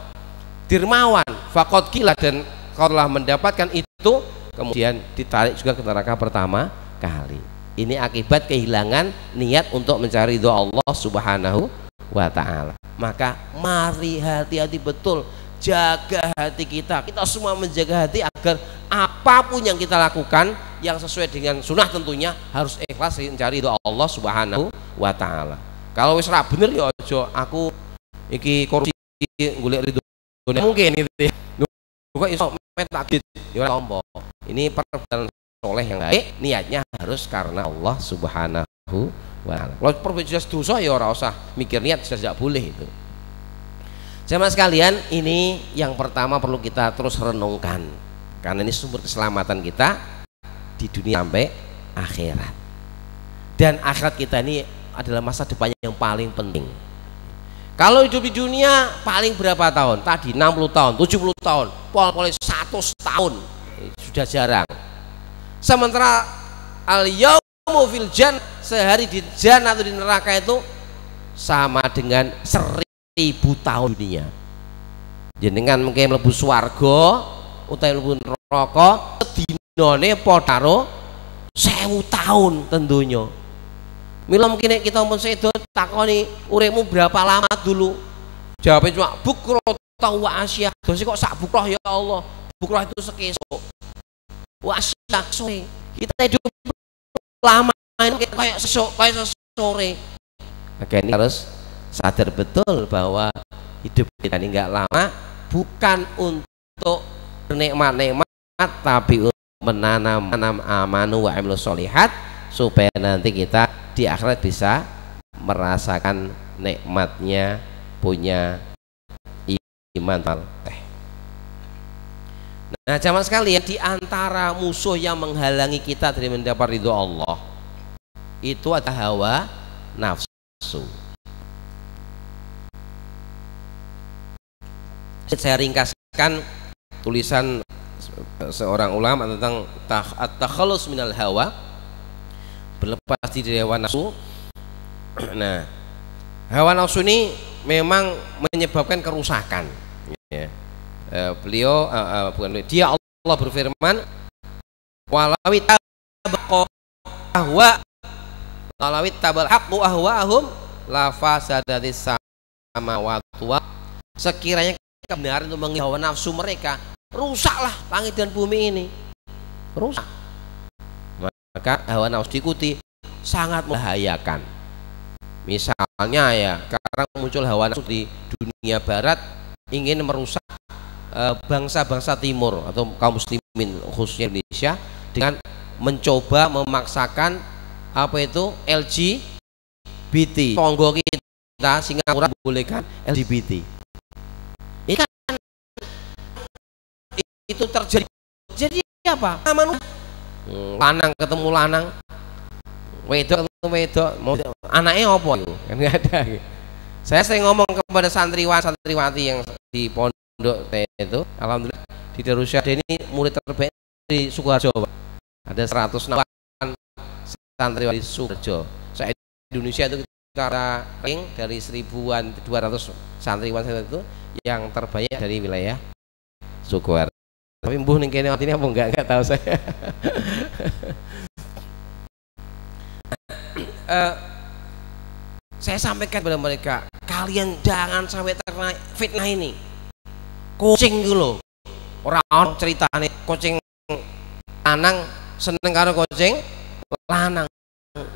Dermawan. Faqad qila, dan kau telah mendapatkan itu, kemudian ditarik juga ke neraka pertama kali. Ini akibat kehilangan niat untuk mencari ridho Allah Subhanahu wa ta'ala. Maka mari hati-hati betul, jaga hati kita. Kita semua menjaga hati agar apapun yang kita lakukan yang sesuai dengan sunnah tentunya harus ikhlas mencari ridho Allah Subhanahu wa ta'ala. Kalau wis ra bener ya aja aku iki korupsi golek ridho mungkin gitu ya. Kok iso takdir ya ora tompo. Ini perbuatan soleh yang baik, niatnya harus karena Allah Subhanahu wa ta'ala. Kalau perbuatan jelas dosa ya ora usah mikir niat, jelas tidak boleh itu. Jemaah sekalian, ini yang pertama perlu kita terus renungkan, karena ini sumber keselamatan kita di dunia sampai akhirat. Dan akhirat kita ini adalah masa depan yang paling penting. Kalau hidup di dunia paling berapa tahun? Tadi 60 tahun, 70 tahun, pol-pol 100 tahun, sudah jarang. Sementara al-yaumu fil jan, sehari di jannah atau di neraka itu sama dengan 1000 tahun dunia. Jenengan mungkin mlebu swarga utawa mlebu neraka sedinane padha karo 1000 tahun tentunya. Mila mungkin kita pun sedo takoni uripmu berapa lama dulu. Jawabnya cuma bukro wa asyah. Terus kok sak bukroh ya Allah. Bukroh itu sekesuk. Wa asyah sore. Kita hidup lama ini kayak sesuk, kayak sore. Maka ini harus sadar betul bahwa hidup kita ini enggak lama, bukan untuk bernikmat-nikmat, tapi untuk menanam amanu wa amilus sholihat, supaya nanti kita di akhirat bisa merasakan nikmatnya punya iman teh. Nah, jamaah sekalian, di antara musuh yang menghalangi kita dari mendapat ridho Allah itu ada hawa nafsu. Saya ringkaskan tulisan seorang ulama tentang at-takhallus minal hawa, berlepas dari hawa nafsu. Nah, hawa nafsu ini memang menyebabkan kerusakan. Ya. Beliau dia Allah berfirman, walawi tabal haqqu ahwa'ahum la fasadatis samawati wa, sekiranya kebenaran itu mengikuti hawa nafsu mereka, rusaklah langit dan bumi ini, rusak. Maka hawa nafsu diikuti sangat membahayakan. Misalnya ya, sekarang muncul hawa nafsu di dunia barat ingin merusak bangsa-bangsa timur atau kaum muslimin khususnya Indonesia dengan mencoba memaksakan apa itu LGBT. Tonggo kita Singapura bolehkan LGBT. Ini kan itu terjadi. Jadi apa? Lanang ketemu lanang, wedok ketemu wedok, mau anaknya apa itu? Kan nggak ada. Saya sering ngomong kepada santriwati yang di pondok itu, alhamdulillah di Darussyada ini murid terbaik di Sukoharjo. Ada 108 santriwati Sukoharjo. Se-Indonesia itu kita ranking dari 1.200 santriwan itu yang terbanyak dari wilayah Sukoharjo. Tapi mbuh ning kene artinya apa enggak tahu saya. Saya sampaikan kepada mereka, kalian jangan sampai terkena fitnah ini. Kucing gitu loh, orang ceritanya kucing lanang seneng karo kucing lanang,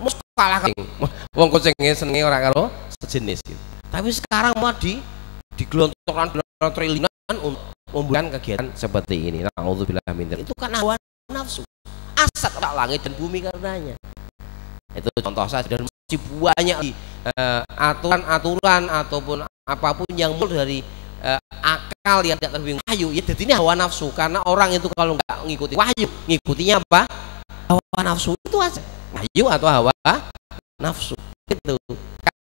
mus kalah kucing. Wong kucingnya senengnya orang karo sejenis gitu. Tapi sekarang mau digelontorkan triliunan untuk membuat kegiatan seperti ini. Nauzubillah min dzalik. Itu kan hawa nafsu, asat tak langit dan bumi karenanya. Itu contoh saja, dan masih banyak aturan-aturan ataupun apapun yang muncul dari akal yang tidak terbimbing wahyu. Ya jadi ini hawa nafsu, karena orang itu kalau nggak ngikuti wahyu, ngikutinya apa? Hawa nafsu itu aja. Wahyu atau hawa nafsu itu.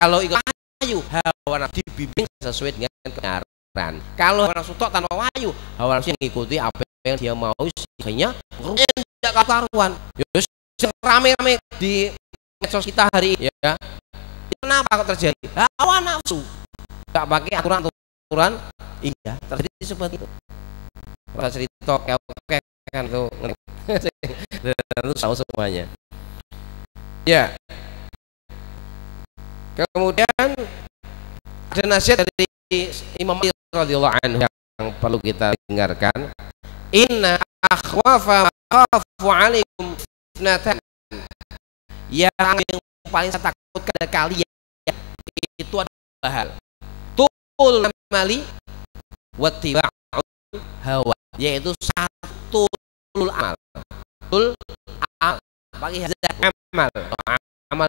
Kalau ikut wahyu, hawa nafsu dibimbing sesuai dengan kebenaran. Kalau hawa nafsu tanpa wahyu, hawa nafsu yang ngikuti apa yang dia mau, sehingga tidak karuan. Yus rame-rame di medsos kita hari ini ya. Kenapa kok terjadi? Hawa nafsu. Enggak pakai aturan-aturan. Iya, terjadi seperti itu. Kalau cerita kayak kan itu itu tahu semuanya. Ya. Kemudian ada nasihat dari Imam radhiyallahu anhu yang perlu kita dengarkan. Inna akhwafa khafu alaikum fitnatan. Yang paling saya takutkan dari kalian itu ada dua hal. Tul amali wattiba'ul hawa, yaitu satu amal. Tul bagi amal. Amal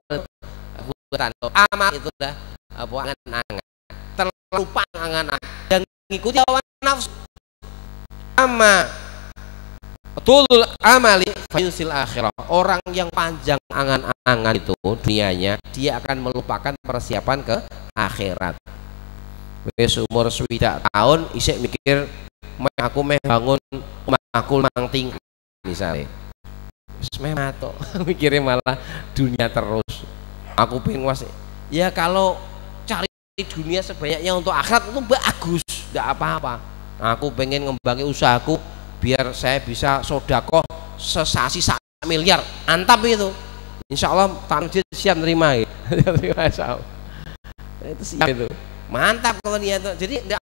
bukan amal itu dah apa angan-angan. Terlupa angan-angan dan mengikuti hawa nafsu. Amma betul amali fayusil akhirah. Orang yang panjang angan-angan itu dunianya, dia akan melupakan persiapan ke akhirat. Wis umur 20 tahun isih mikir aku bangun omahku mang tingkat misalnya. Wis matok mikirnya malah dunia terus. Aku pengen ya kalau cari dunia sebanyak untuk akhirat itu bagus, enggak apa-apa. Aku pengen ngembangin usahaku biar saya bisa sodakoh sesasi 1 miliar, antap itu. Insya Allah takdir siap nerima ya. Insya Allah. Itu siap itu, mantap kalau niat itu. Jadi tidak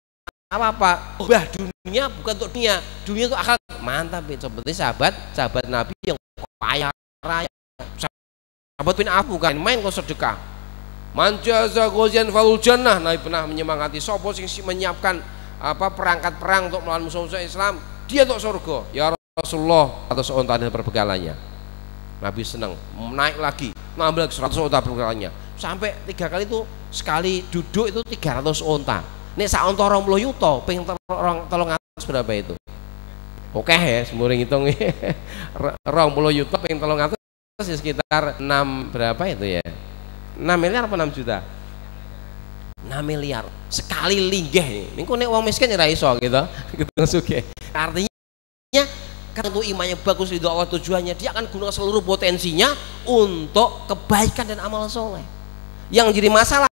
apa-apa. Ubah dunia bukan untuk dunia itu akhirat, mantap itu. Seperti sahabat Nabi yang kaya raya. Sahabat bin Auf kan main kok sedekah. Manjaza ghazian falul jannah. Nabi pernah menyemangati sapa sing menyiapkan perangkat perang untuk melawan musuh-musuh Islam, dia untuk surga. Ya Rasulullah, 100 unta dan perbekalannya. Nabi senang, naik lagi, nambah 100 unta perbekalannya. Sampai 3 kali itu, sekali duduk itu 300 unta. Nek sak unta 20 yuta, ping 300 berapa itu? Oke ya, semuring hitung 20 yuta ping 300 sekitar 6 berapa itu ya? 6 miliar apa 6 juta? 6 miliar sekali linggih nih. Niku nek wong miskin ora iso gitu. Gitu sugih. Artinya kan untuk imannya bagus itu Allah tujuannya, dia akan gunakan seluruh potensinya untuk kebaikan dan amal soleh. Yang jadi masalah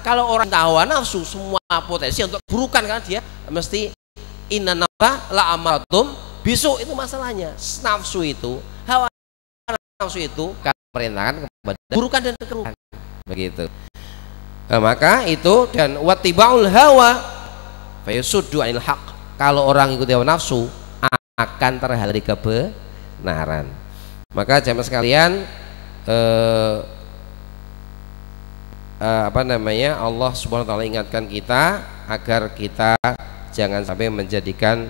kalau orang hawa nafsu, semua potensi untuk keburukan, karena dia mesti inna nafsa la amaratum bisu. Itu masalahnya. Nafsu itu, hawa nafsu itu kan perintahkan kepada keburukan dan kekeruhan. Begitu. Nah, maka itu dan wattiba'ul hawa fayasuddu 'anil haq. Kalau orang ikuti hawa nafsu akan terhalang dari kebenaran. Maka jamaah sekalian, Allah Subhanahu wa taala ingatkan kita agar kita jangan sampai menjadikan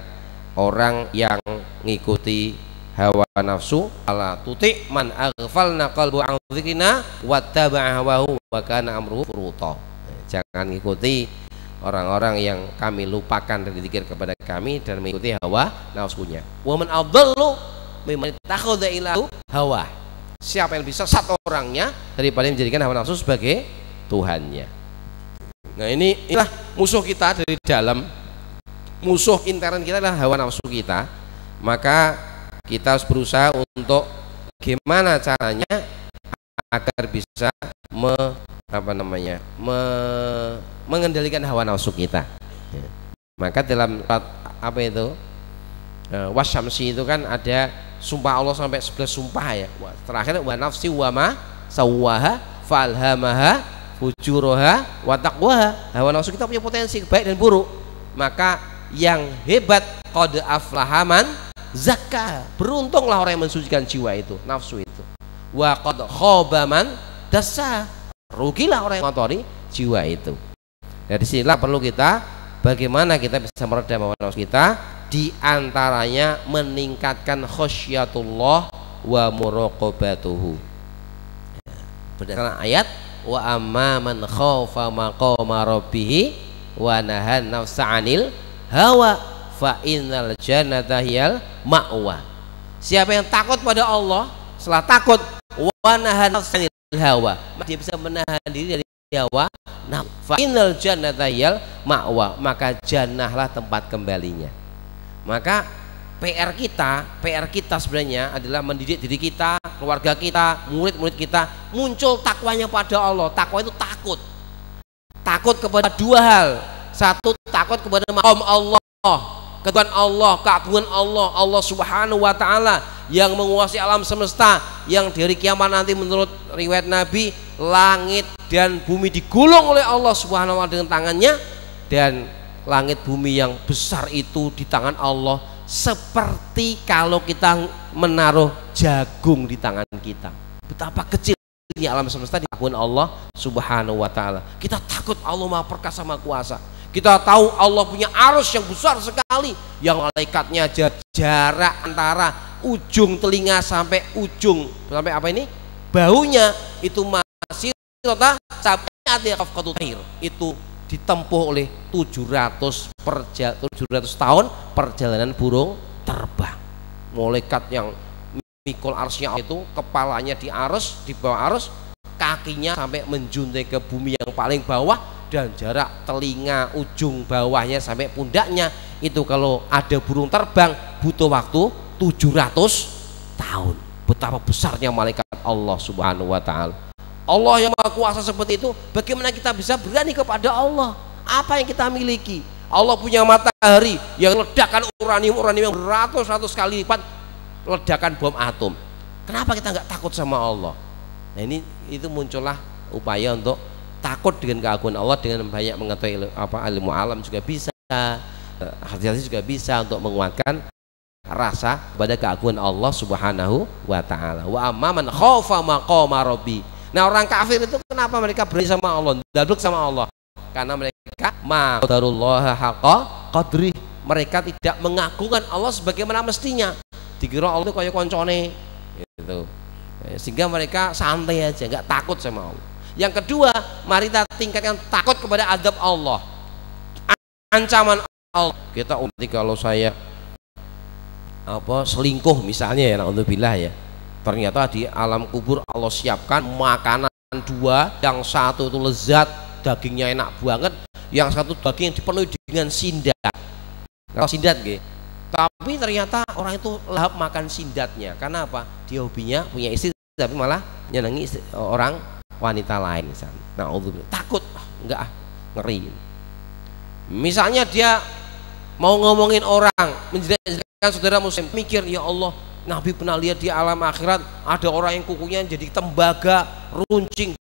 orang yang ngikuti hawa nafsu. Ala tuti man aghfalna qalbu an dzikrina wattaba'a hawahu wa kana amruhu furuta. Jangan ngikuti orang-orang yang kami lupakan dari zikir kepada kami dan mengikuti hawa nafsunya. Wa man adallu mimman ittakhadha ilahu hawa. Siapa yang bisa satu orangnya daripada menjadikan hawa nafsu sebagai Tuhannya. Nah, inilah musuh kita dari dalam. Musuh intern kita adalah hawa nafsu kita. Maka kita harus berusaha untuk gimana caranya agar bisa mengendalikan hawa nafsu kita. Maka dalam apa itu wasyamsi itu kan ada sumpah Allah sampai 11 sumpah ya. Terakhir wa nafsi wa ma sawwaha falhamaha fujuraha wa taqwaha. Hawa nafsu kita punya potensi baik dan buruk. Maka yang hebat qad aflaha man zakka. Beruntunglah orang yang mensucikan jiwa itu, nafsu itu. Wa qad khaba man dassa. Rugilah orang yang mengotori jiwa itu. Dari sinilah perlu kita bagaimana kita bisa meredam hawa nafsu kita, di antaranya meningkatkan khasyatullah wa muraqabatuhu. Berdasarkan ayat wa amma man khafa maqama rabbih wa nahan nafsa 'anil hawa fa innal jannata hiyal ma'wa. Siapa yang takut pada Allah, setelah takut wa nahan nafsa 'anil hawa, dia bisa menahan diri dari hawa. Nah, fa innal jannata hiyal ma'wa, maka jannahlah tempat kembalinya. Maka PR kita sebenarnya adalah mendidik diri kita, keluarga kita, murid-murid kita muncul takwanya pada Allah. Takwa itu takut kepada dua hal. Satu, takut kepada maqam Allah, ketuhanan Allah, keagungan Allah, Allah Subhanahu wa taala yang menguasai alam semesta, yang dari kiamat nanti menurut riwayat Nabi langit dan bumi digulung oleh Allah Subhanahu wa taala dengan tangannya, dan langit bumi yang besar itu di tangan Allah seperti kalau kita menaruh jagung di tangan kita. Betapa kecilnya alam semesta di tangan Allah Subhanahu wa taala. Kita takut Allah Maha Perkasa Maha Kuasa. Kita tahu Allah punya arus yang besar sekali, yang malaikatnya jarak antara ujung telinga sampai ujung sampai apa ini? Baunya itu masih itu ditempuh oleh 700 tahun perjalanan burung terbang. Malaikat yang mikul arsy itu kepalanya di arus, di bawah arus, kakinya sampai menjuntai ke bumi yang paling bawah, dan jarak telinga ujung bawahnya sampai pundaknya itu kalau ada burung terbang butuh waktu 700 tahun. Betapa besarnya malaikat Allah Subhanahu wa taala. Allah yang Maha Kuasa seperti itu, bagaimana kita bisa berani kepada Allah? Apa yang kita miliki? Allah punya matahari yang ledakan uranium yang beratus-ratus kali lipat ledakan bom atom. Kenapa kita nggak takut sama Allah? Nah ini itu muncullah upaya untuk takut dengan keagungan Allah, dengan banyak mengetahui ilmu alam juga bisa, hati-hati juga bisa untuk menguatkan rasa pada keagungan Allah Subhanahu wa taala. Wa amman khaufa maqama rabbi. Nah, orang kafir itu kenapa mereka berani sama Allah, daduk sama Allah? Karena mereka maqdarullaha haqqa qadri. Mereka tidak mengagungkan Allah sebagaimana mestinya. Dikira Allah itu kayak koncone gitu. Sehingga mereka santai aja, nggak takut sama Allah. Yang kedua, mari kita tingkatkan takut kepada azab Allah, ancaman Allah. Kita kalau saya selingkuh misalnya ya, naudzubillah ya, ternyata di alam kubur Allah siapkan makanan dua, yang satu itu lezat, dagingnya enak banget, yang satu daging yang dipenuhi dengan sindat. Kalau sindat gitu, tapi ternyata orang itu lahap makan sindatnya. Karena apa? Dia hobinya punya istri tapi malah nyenengi orang wanita lain misalnya. Nah, takut, enggak, ngeri. Misalnya dia mau ngomongin orang, menjelek-jelekkan saudara muslim, mikir, ya Allah, Nabi pernah lihat di alam akhirat ada orang yang kukunya jadi tembaga, runcing,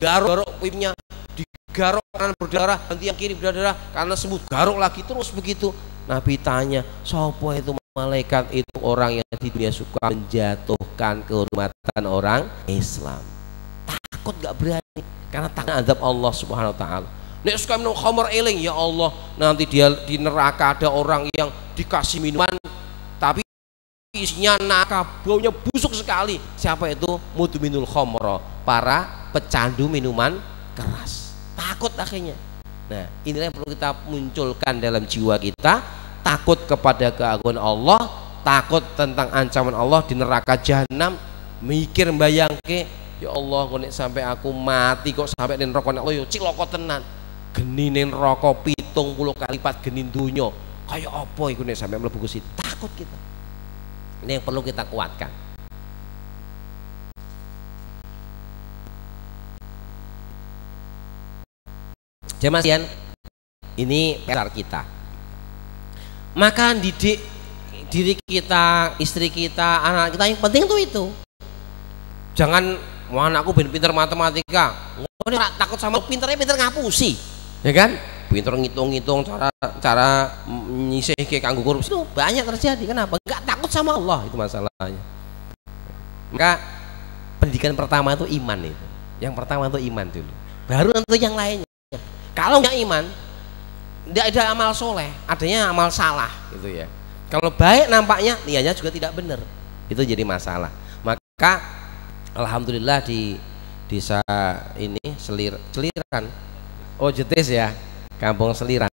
garuk pipnya, digaruk kanan berdarah, nanti yang kiri berdarah, karena sembuh garuk lagi, terus begitu. Nabi tanya, siapa itu malaikat? Itu orang yang di dunia suka menjatuhkan kehormatan orang Islam. Takut gak berani, karena takut azab Allah Subhanahu wa taala. Nek suka minum khamar eling, ya Allah, nanti dia di neraka ada orang yang dikasih minuman tapi isinya nakal, baunya busuk sekali. Siapa itu? Mudminul khamra, para pecandu minuman keras. Takut akhirnya. Nah, inilah yang perlu kita munculkan dalam jiwa kita, takut kepada keagungan Allah, takut tentang ancaman Allah di neraka jahanam, mikir mbayangke, ya Allah, kok sampai aku mati kok sampai ning neraka Allah yo cilaka tenan. Genine neraka 70 kali lipat genin donya. Kayak apa iku nek sampai mlebu ke situ? Takut kita. Ini yang perlu kita kuatkan. Jemaah sekalian, ini PR kita. Maka didik diri kita, istri kita, anak kita, yang penting itu. Jangan wah anakku ben pinter matematika, ngono ora takut sama pinternya, pinter ngapusi, ya kan? Pinter ngitung-ngitung cara nyisihke kanggo korupsi itu banyak terjadi. Kenapa? Enggak takut sama Allah, itu masalahnya. Maka pendidikan pertama itu iman itu. Yang pertama itu iman dulu. Baru nanti yang lainnya. Kalau nggak iman, tidak ada amal soleh, adanya amal salah gitu ya. Kalau baik nampaknya niatnya juga tidak benar, itu jadi masalah. Maka alhamdulillah di desa ini Seliran, oh Jetis ya, Kampung Seliran,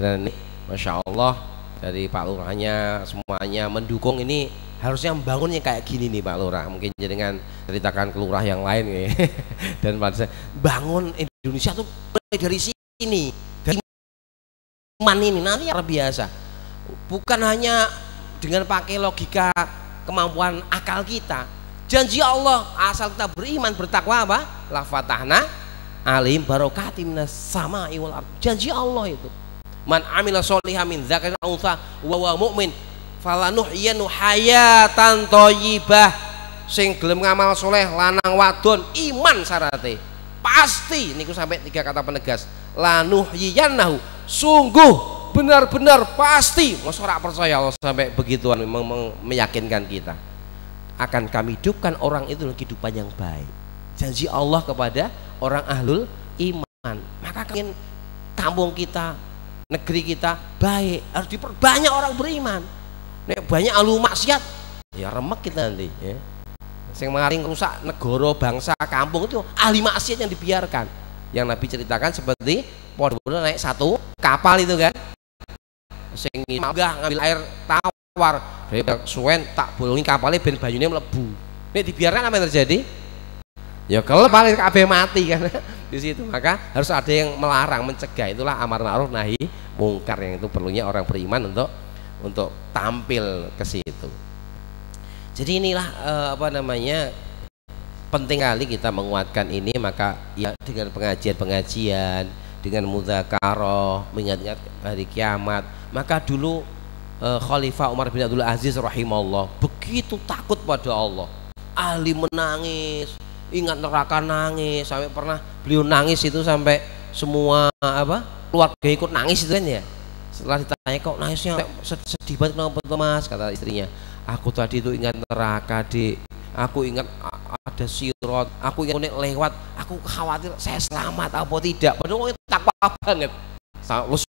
dan ini masya Allah dari Pak Lurahnya semuanya mendukung. Ini harusnya membangun yang kayak gini nih Pak Lurah. Mungkin dengan ceritakan ke lurah yang lain ya. Dan pada saya bangun Indonesia tuh mulai dari sini, dari iman ini nanti luar biasa. Bukan hanya dengan pakai logika kemampuan akal kita. Janji Allah asal kita beriman bertakwa apa? La fatahna alim barokati minas sama'i wal ardh. Janji Allah itu. Man amila sholihan min dzakarin aw untha wa huwa mu'min falanuhyinu hayatan thayyibah. Sing gelem ngamal soleh lanang wadon iman syarate. Pasti niku sampai 3 kata penegas. Lanuhyiyannahu, sungguh benar-benar pasti. Masa ora percaya Allah sampai begituan meyakinkan kita. Akan kami hidupkan orang itu dalam kehidupan yang baik. Janji Allah kepada orang ahlul iman. Maka kalian kampung kita, negeri kita baik, harus diperbanyak orang beriman. Nek banyak ahli maksiat, ya remek kita nanti ya. Sing mengaring rusak negara, bangsa, kampung itu ahli maksiat yang dibiarkan. Yang Nabi ceritakan seperti podo-podo naik satu kapal itu kan. Sing magah ngambil air tawar, dari suwen tak bolongi kapalnya ben banyune mlebu. Nek dibiarkan apa yang terjadi? Ya kelepal kabeh mati kan di situ. Maka harus ada yang melarang, mencegah. Itulah amar ma'ruf nahi mungkar yang itu perlunya orang beriman untuk tampil ke situ. Jadi inilah penting kali kita menguatkan ini. Maka ya dengan pengajian-pengajian, dengan mudzakarah, mengingat hari kiamat. Maka dulu Khalifah Umar bin Abdul Aziz rahimahullah begitu takut pada Allah. Ahli menangis, ingat neraka nangis, sampai pernah beliau nangis itu sampai semua keluarga ikut nangis itu kan ya. Setelah ditanya kok nangisnya sedih banget, kenapa Mas? Kata istrinya, aku tadi itu ingat neraka Dik, aku ingat ada sirot, aku ingat lewat, aku khawatir saya selamat apa tidak. Padahal itu takwa banget. Terus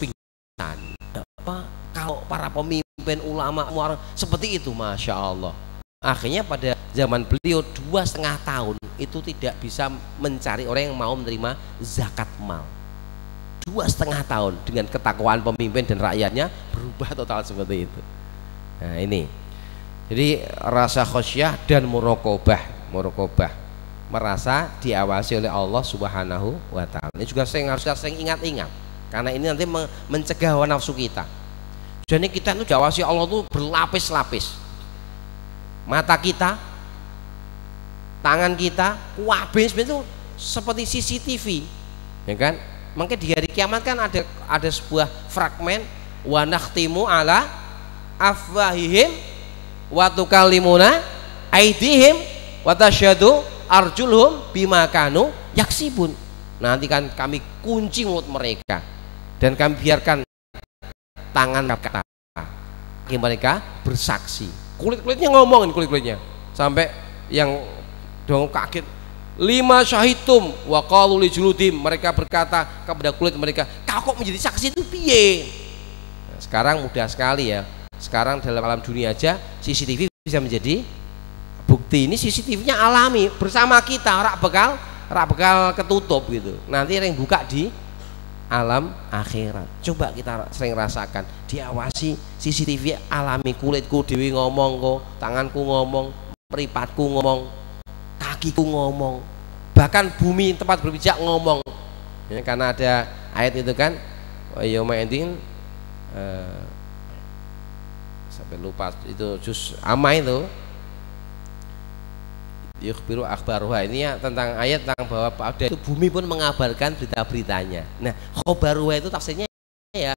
pingsan. Apa kalau para pemimpin ulama seperti itu, masya Allah. Akhirnya pada zaman beliau 2,5 tahun itu tidak bisa mencari orang yang mau menerima zakat mal. 2,5 tahun dengan ketakwaan pemimpin dan rakyatnya berubah total seperti itu. Nah ini, jadi rasa khosyah dan muraqabah merasa diawasi oleh Allah Subhanahu wa Ta'ala. Ini juga harus sering ingat-ingat, karena ini nanti mencegah hawa nafsu kita. Jadi kita itu diawasi Allah itu berlapis-lapis. Mata kita, tangan kita, kabeh itu seperti CCTV, ya kan? Maka di hari kiamat kan ada sebuah fragmen wa nakhtimu ala afwahihim wa tukallimuna aydihim wa tasyhadu arjuluhum bima kanu yaksibun. Nanti kan kami kunci mulut mereka dan kami biarkan tangan mereka bersaksi. Kulit-kulitnya ngomongin kulit-kulitnya sampai yang dong kaget. 5 syahidum wa qalu li juludim, mereka berkata kepada kulit mereka, kau kok menjadi saksi itu piye? Nah, sekarang mudah sekali ya. Sekarang dalam alam dunia aja CCTV bisa menjadi bukti. Ini CCTV-nya alami bersama kita, rak bekal ketutup gitu. Nanti yang buka di alam akhirat. Coba kita sering rasakan, diawasi CCTV alami, kulitku dewi ngomong kok, tanganku ngomong, meripatku ngomong, kakiku ngomong, bahkan bumi tempat berpijak ngomong ya, karena ada ayat itu kan yauma idin sampai lupa itu juz amma itu. Yukhbiru akhbaruha, ini ya tentang ayat tentang bahwa pada itu bumi pun mengabarkan berita-beritanya. Nah, khobaruha itu tafsirnya ya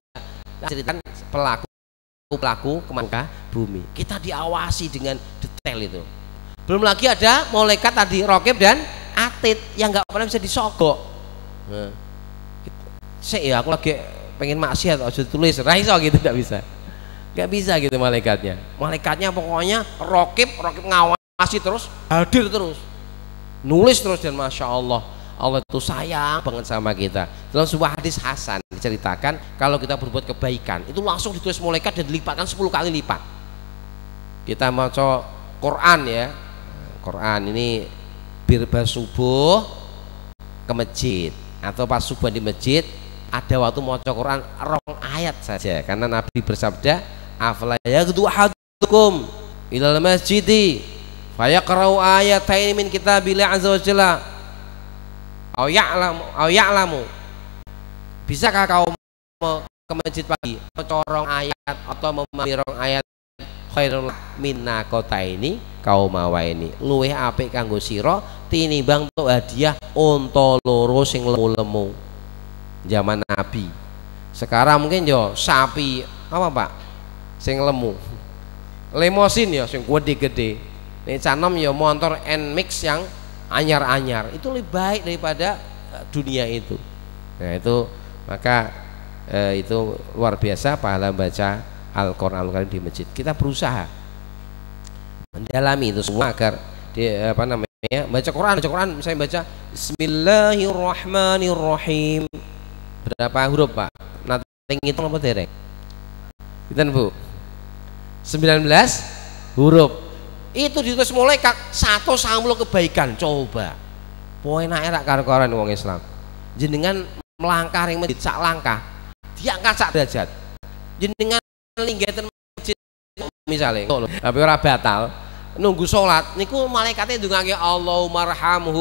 ceritakan pelaku kemana bumi. Kita diawasi dengan detail itu. Belum lagi ada malaikat tadi Raqib dan Atid yang nggak pernah bisa disogok. Nah, ya aku lagi pengen maksiat, harus tulis, raiso gitu nggak bisa gitu malaikatnya. Malaikatnya pokoknya Raqib ngawasi terus, hadir terus, nulis terus, dan masya Allah, Allah itu sayang banget sama kita. Dalam sebuah hadis hasan diceritakan kalau kita berbuat kebaikan itu langsung ditulis malaikat dan dilipatkan 10 kali lipat. Kita mau Quran ya, Quran ini birba subuh ke masjid atau pas subuh di masjid ada waktu mau Quran 2 ayat saja, karena Nabi bersabda afala yaghdu ahadukum ilal masjidi fayaqra'u ayataini min kitabillah azza wa jalla au ya'lamu. Bisakah kau ke masjid pagi mencorong ayat atau memirong ayat khairul minna kota ini kau mawa ini luweh apik kanggo sira tinimbang untuk hadiah unta loro sing lemu-lemu zaman Nabi. Sekarang mungkin yo sapi apa Pak sing lemu, lemosin ya sing gede-gede. Nek canom ya motor Nmix yang anyar-anyar itu lebih baik daripada dunia itu. Nah itu maka itu luar biasa pahala baca Al-Quran Al-Karim di masjid. Kita berusaha mendalami itu semua agar di, baca Quran misalnya baca Bismillahirrahmanirrahim berapa huruf Pak? Nanti itu apa derek? Kita Bu 19 huruf itu ditulis malaikat 190 kebaikan. Coba poin enak karo-karoan wong Islam jenengan melangkah ring masjid sak langkah diangkat sak derajat, jenengan linggatan masjid misalnya tapi ora batal nunggu sholat niku malaikatnya ndongake Allahumma arhamhu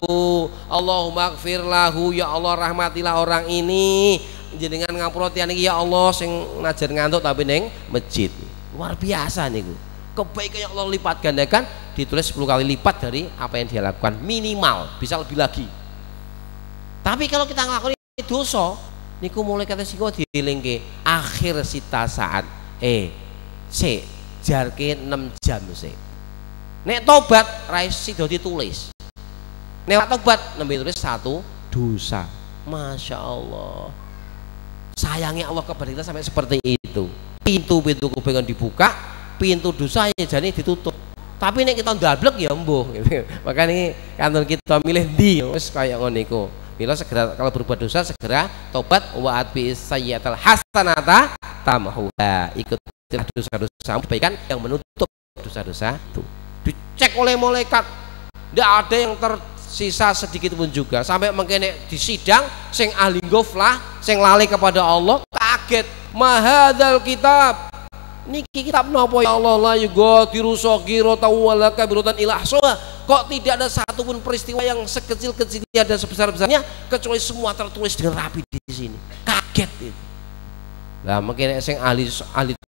Allahumma ighfir lahu, ya Allah rahmatilah orang ini, jenengan ngapura tiyang iki ya Allah sing ngajar ngantuk tapi ning masjid. Luar biasa niku. Kebaikan yang Allah lipat gandakan ditulis 10 kali lipat dari apa yang dia lakukan, minimal bisa lebih lagi. Tapi kalau kita ngelakuin dosa niku mulai kata siko dielingke akhir sita saat jarke 6 jam sik. Nek tobat ra sida ditulis. Nek tobat nembe tulis 1 dosa. Masya Allah. Sayangnya Allah kepada kita sampai seperti itu. Pintu-pintu kebaikan dibuka, pintu dosa ya jadi ditutup. Tapi nek kita ndablek ya mbuh gitu. Makanya kantor kita milih ndi wis kaya ngono iku. Mila segera kalau berbuat dosa segera tobat wa atbi sayyiatal hasanata tamhuha. Ikut dosa-dosa kebaikan yang menutup dosa-dosa itu. Dicek oleh malaikat. Tidak ada yang tersisa sedikit pun juga. Sampai mengkene di sidang sing ahli ghaflah, sing lali kepada Allah kaget. Mahadzal kitab. Niki kitab napa ya Allah la yughadiru shaghiratan wala kabiratan illa ahsaha. Kok tidak ada satupun peristiwa yang sekecil-kecilnya dan sebesar-besarnya kecuali semua tertulis dengan rapi di sini. Kaget itu. Lah mungkin sing ahli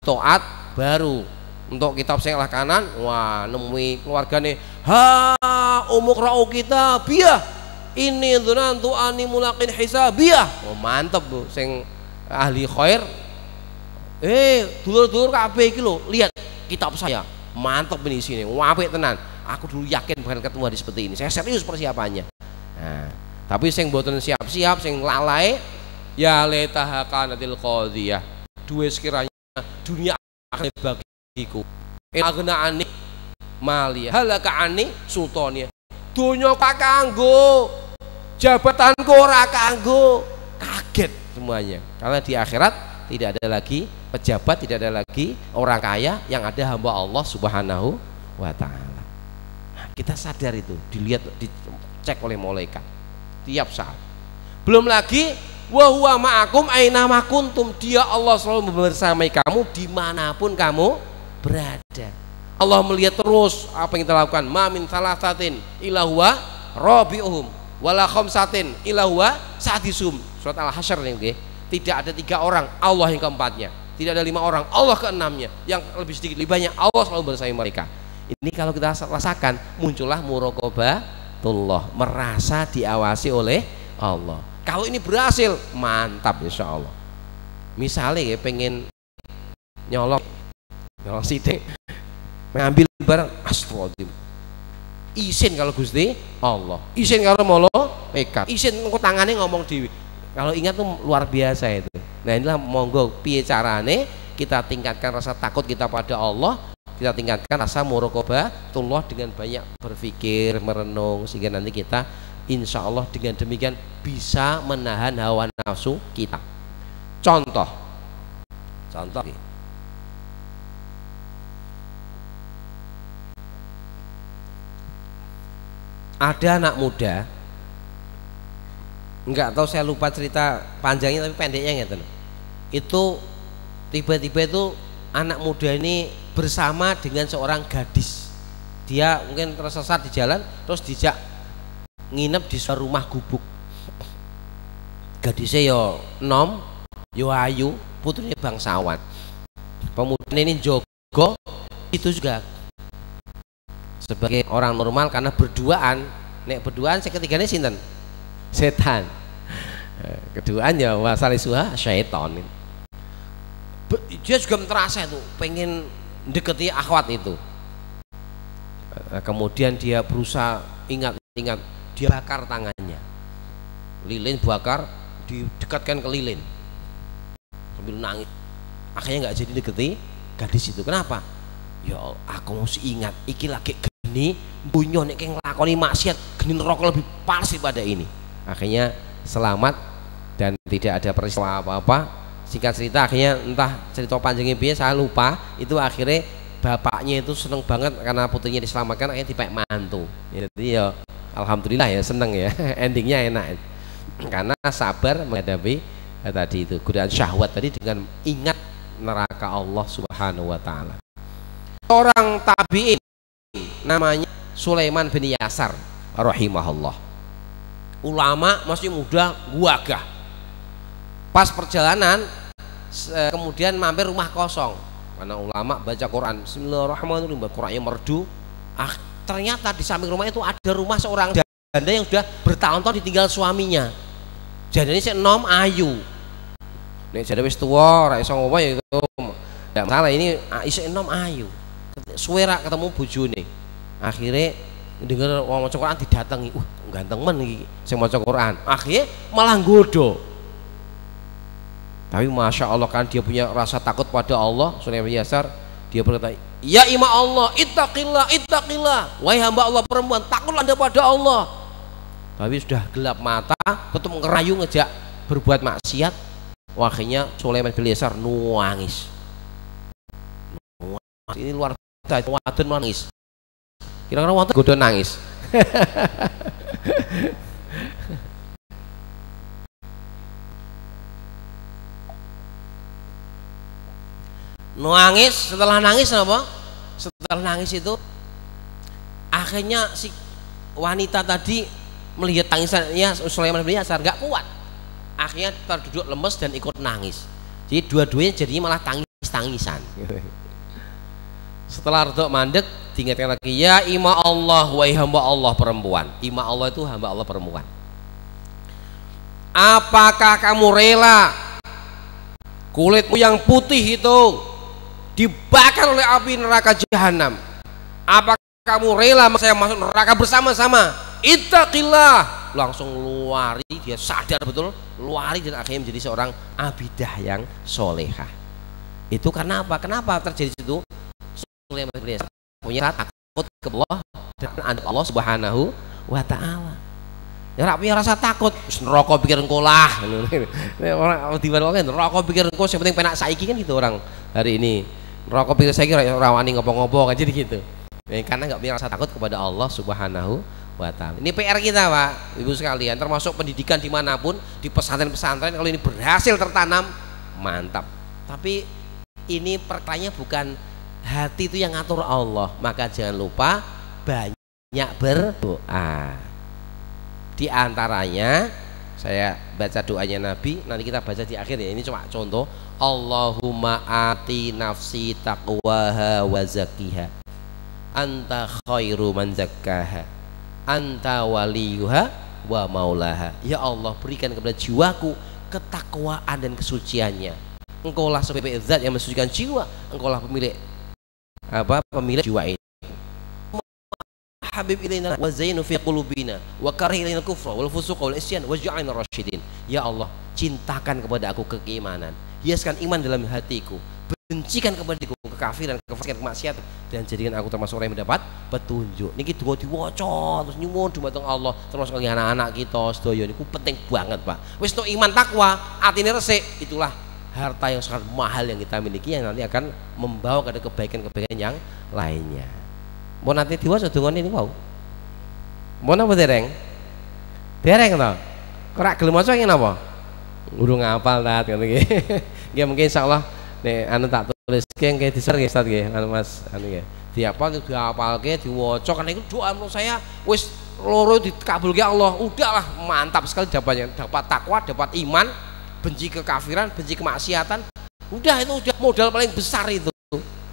taat baru untuk kitab sing lah kanan, wah nemui keluargane ha umuk ra'u kitabiyah ini dzanantu ani mulaqin hisabiyah. Oh mantep Bu sing ahli khair. Dulur-dulur kabeh iki lho, lihat kitab saya. Mantep ini sini, apik tenan. Aku dulu yakin bakal ketemu hari seperti ini. Saya serius persiapannya. Nah, tapi sing mboten siap-siap, sing lalai ya letahakanatil qadhiyah. Duwe sekiranya dunia akan bagiku. Agnaani mali halakaani sultania. Dunya kanggo, jabatanku ora kanggo. Kaget semuanya. Karena di akhirat tidak ada lagi pejabat, tidak ada lagi orang kaya, yang ada hamba Allah Subhanahu wa ta'ala. Nah, kita sadar itu, dilihat, dicek oleh malaikat tiap saat. Belum lagi wa huwa ma'akum aina ma kuntum, dia Allah selalu bersamai kamu dimanapun kamu berada. Allah melihat terus apa yang kita lakukan. Ma min salasatin illa huwa rabi'uhum wala khamsatin illa huwa sadisum. Surat Al-Hasyr ini nggih. Tidak ada 3 orang, Allah yang keempatnya. tidak ada 5 orang, Allah ke-6-nya, yang lebih sedikit lebih banyak, Allah selalu bersama mereka. Ini kalau kita rasakan, muncullah muraqabatullah, merasa diawasi oleh Allah. Kalau ini berhasil, mantap insya Allah. Misalnya ya pengen nyolong sidik, mengambil barang, astagfirullah, izin kalau Gusti Allah, izin kalau molo pekat, izin ke tangannya ngomong dewi. Kalau ingat tuh luar biasa itu. Nah inilah monggo piye carane kita tingkatkan rasa takut kita pada Allah, kita tingkatkan rasa muraqabatullah dengan banyak berpikir, merenung, sehingga nanti kita insya Allah dengan demikian bisa menahan hawa nafsu kita. Contoh ada anak muda, enggak tahu saya lupa cerita panjangnya tapi pendeknya gitu. Itu tiba-tiba itu anak muda ini bersama dengan seorang gadis. Dia mungkin tersesat di jalan, terus dijak nginep di sebuah rumah gubuk. Gadisnya yo nom, yo ayu, putrinya bangsawan. Pemuda ini jogo itu juga sebagai orang normal karena berduaan. Nek berduaan seketiganya sinten? Setan. Keduaan ya wasalisuha syaiton. Dia juga terasa itu pengen deketi akhwat itu. Kemudian dia berusaha ingat dia bakar tangannya, lilin bakar, didekatkan ke lilin sambil nangis. Akhirnya nggak jadi deketi gadis itu. Kenapa? Ya aku mesti ingat iki lagi geni bunyo nek nglakoni maksiat geni neraka lebih parah daripada ini. Akhirnya selamat dan tidak ada peristiwa apa-apa. Singkat cerita akhirnya entah cerita panjangnya piye saya lupa, itu akhirnya bapaknya itu seneng banget karena putrinya diselamatkan, akhirnya dipek mantu. Jadi ya alhamdulillah ya, seneng ya. Endingnya enak karena sabar menghadapi tadi itu godaan syahwat tadi dengan ingat neraka Allah Subhanahu wa taala. Orang tabi'in namanya Sulaiman bin Yasar rahimahullah. Ulama masih muda, gagah. Pas perjalanan kemudian mampir rumah kosong. Karena ulama baca Quran, bismillahirrahmanirrahim, Qurannya merdu. Ternyata di samping rumah itu ada rumah seorang janda yang sudah bertahun-tahun ditinggal suaminya. Janda ini sik nom ayu. Nek janda wis tuwa, ora iso ngopo ya itu. Enggak masalah, ini isih enom ayu. Suwe ra ketemu bojone. Akhirnya denger wong maca Quran didatangi. Ganteng men iki sing maca Quran. Akhirnya malah nggoda. Tapi masya Allah kan dia punya rasa takut pada Allah. Sulaiman bin Yasar dia berkata, ya ima Allah, ittaqillah, ittaqillah. Wahai hamba Allah perempuan, takutlah Anda pada Allah. Tapi sudah gelap mata, ketemu ngerayu ngejak berbuat maksiat. Akhirnya Sulaiman bin Yasar nangis. Ini luar biasa, wadon nangis. Kira-kira wonten godho nangis. Nangis, setelah nangis apa? Setelah nangis itu akhirnya si wanita tadi melihat tangisannya Sulaiman bin Yasar gak kuat. Akhirnya terduduk lemes dan ikut nangis. Jadi dua-duanya jadinya malah tangis-tangisan. Setelah redok mandek diingatkan lagi, ya ima Allah, wahai hamba Allah perempuan. Ima Allah itu hamba Allah perempuan. Apakah kamu rela kulitmu yang putih itu dibakar oleh api neraka jahanam? Apakah kamu rela saya masuk neraka bersama-sama? Ittaqillah. Langsung lari, dia sadar betul, lari dan akhirnya menjadi seorang abidah yang solehah. Itu karena apa? Kenapa terjadi itu? Sulaiman bin Yasar punya takut ke Allah dan Allah Subhanahu wa taala. Ya rak punya rasa takut, neraka pikir engko lah. Orang diwale neraka pikir engko, yang penting penak saiki kan gitu orang hari ini. Neraka pikir saiki ora wani ngopo-ngopo kan jadi gitu. Ya, karena enggak punya rasa takut kepada Allah Subhanahu wa taala. Ini PR kita, Pak, Ibu sekalian, termasuk pendidikan dimanapun, di pesantren-pesantren, kalau ini berhasil tertanam, mantap. Tapi ini perkaranya bukan hati itu yang ngatur Allah, maka jangan lupa banyak berdoa. Di antaranya Saya baca doanya Nabi, nanti kita baca di akhir ya. Ini cuma contoh. Allahumma ati nafsi taqwaha wa zakkiha anta khairu man zakkaha anta waliyuha wa maulaha. Ya Allah, berikan kepada jiwaku ketakwaan dan kesuciannya. Engkaulah sebaik zat yang mensucikan jiwa, engkaulah pemilik pemilik jiwa ini. Habib ilaina wa zainu fi qulubina wa karih ilaina kufra wal fusuq wal isyan waj'alna rasyidin. Ya Allah, cintakan kepada aku keimanan, hiaskan iman dalam hatiku, bencikan kepadaku kekafiran, kefasikan, kemaksiatan, dan jadikan aku termasuk orang yang mendapat petunjuk. Niki donga diwaca terus nyuwun dumateng Allah, termasuk kangge anak-anak kita sedaya niku penting banget, Pak. Wis tok iman takwa, atine resik, itulah harta yang sangat mahal yang kita miliki, yang nanti akan membawa kepada kebaikan-kebaikan yang lainnya. Mau nanti diwaca dongane ini mau. Mau napa dereng? Dereng to. Kok rak gelem maca ngene apa? Urung ngapal tat ngono iki. Nggih mungkin insyaallah nek anu tak tulis nggih diser nggih Ustaz nggih anu Mas anu nggih. Dihafal diapalke diwaca kan itu doa menurut saya wis loro dikabulke Allah. Udahlah mantap sekali dapatnya. Dapat takwa, dapat iman, benci kekafiran, benci kemaksiatan. Udah itu udah modal paling besar itu.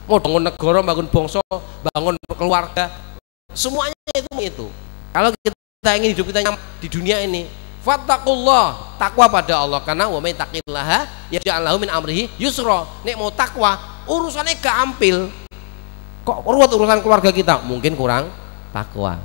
Mau bangun negara, bangun bangsa, bangun keluarga, semuanya itu. Kalau kita ingin hidup kita di dunia ini, fattaqullah, takwa pada Allah, karena wa may taqillaha yaj'al lahu min amrihi yusra. Nek mau takwa, urusannya gampil. Kok ruwet urusan keluarga kita? Mungkin kurang takwa.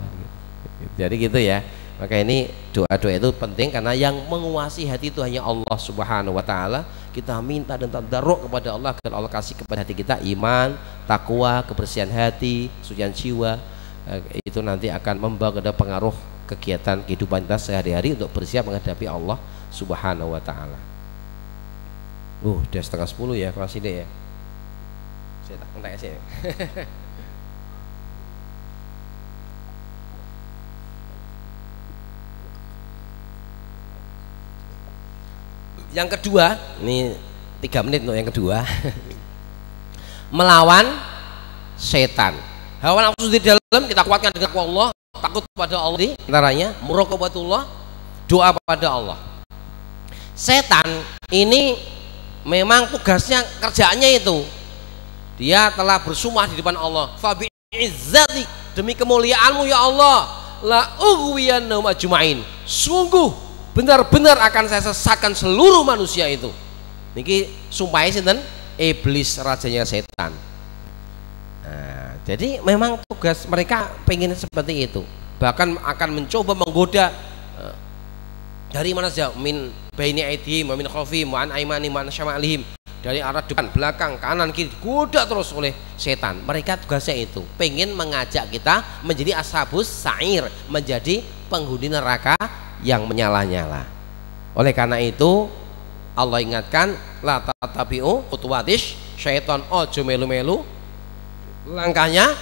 Jadi gitu ya. Maka ini doa-doa itu penting karena yang menguasai hati itu hanya Allah Subhanahu wa taala. Kita minta dan tadarruk kepada Allah agar Allah kasih kepada hati kita iman, takwa, kebersihan hati, kesucian jiwa. Itu nanti akan membawa kepada pengaruh kegiatan kehidupan kita sehari-hari untuk bersiap menghadapi Allah Subhanahu wa taala. Udah 9:30 ya, kelas ini ya. Saya tak entek sih. Yang kedua, ini 3 menit untuk yang kedua. Melawan setan. Hawa nafsu di dalam kita kuatkan dengan Allah, takut pada Allah, di antaranya muraqabatullah, doa pada Allah. Setan ini memang tugasnya, kerjaannya itu dia telah bersumpah di depan Allah, fa bi izzati, demi kemuliaanmu ya Allah, la ughwiyannahum ajmain, sungguh benar-benar akan saya sesatkan seluruh manusia itu. Niki sumpahnya sinten? Iblis, rajanya setan. Nah, jadi memang tugas mereka pengen seperti itu. Bahkan akan mencoba menggoda dari mana saja, min baini aidihim wa min khalfihim wa an aimani wa an syamalihim, dari arah depan, belakang, kanan, kiri, goda terus oleh setan. Mereka tugasnya itu, pengen mengajak kita menjadi ashabus sa'ir, menjadi penghuni neraka yang menyala-nyala. Oleh karena itu Allah ingatkan, la tatabi'u khutuwatish syaitan, ojo melu-melu langkahnya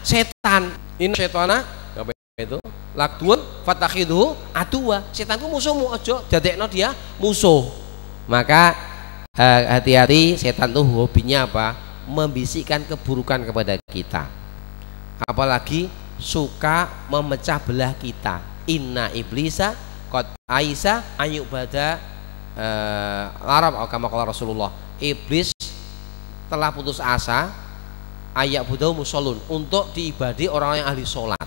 setan. Ini syaitana apa itu? Lakdun fatakhiduhu aduwa. Setan itu musuhmu, ojo dadekno dia musuh. Maka hati-hati, setan itu hobinya apa? Membisikkan keburukan kepada kita. Apalagi suka memecah belah kita. Inna iblisa qad aisa ayyubada Arab kama qala Rasulullah. Iblis telah putus asa ayak budau musallun, untuk diibadi orang yang ahli sholat,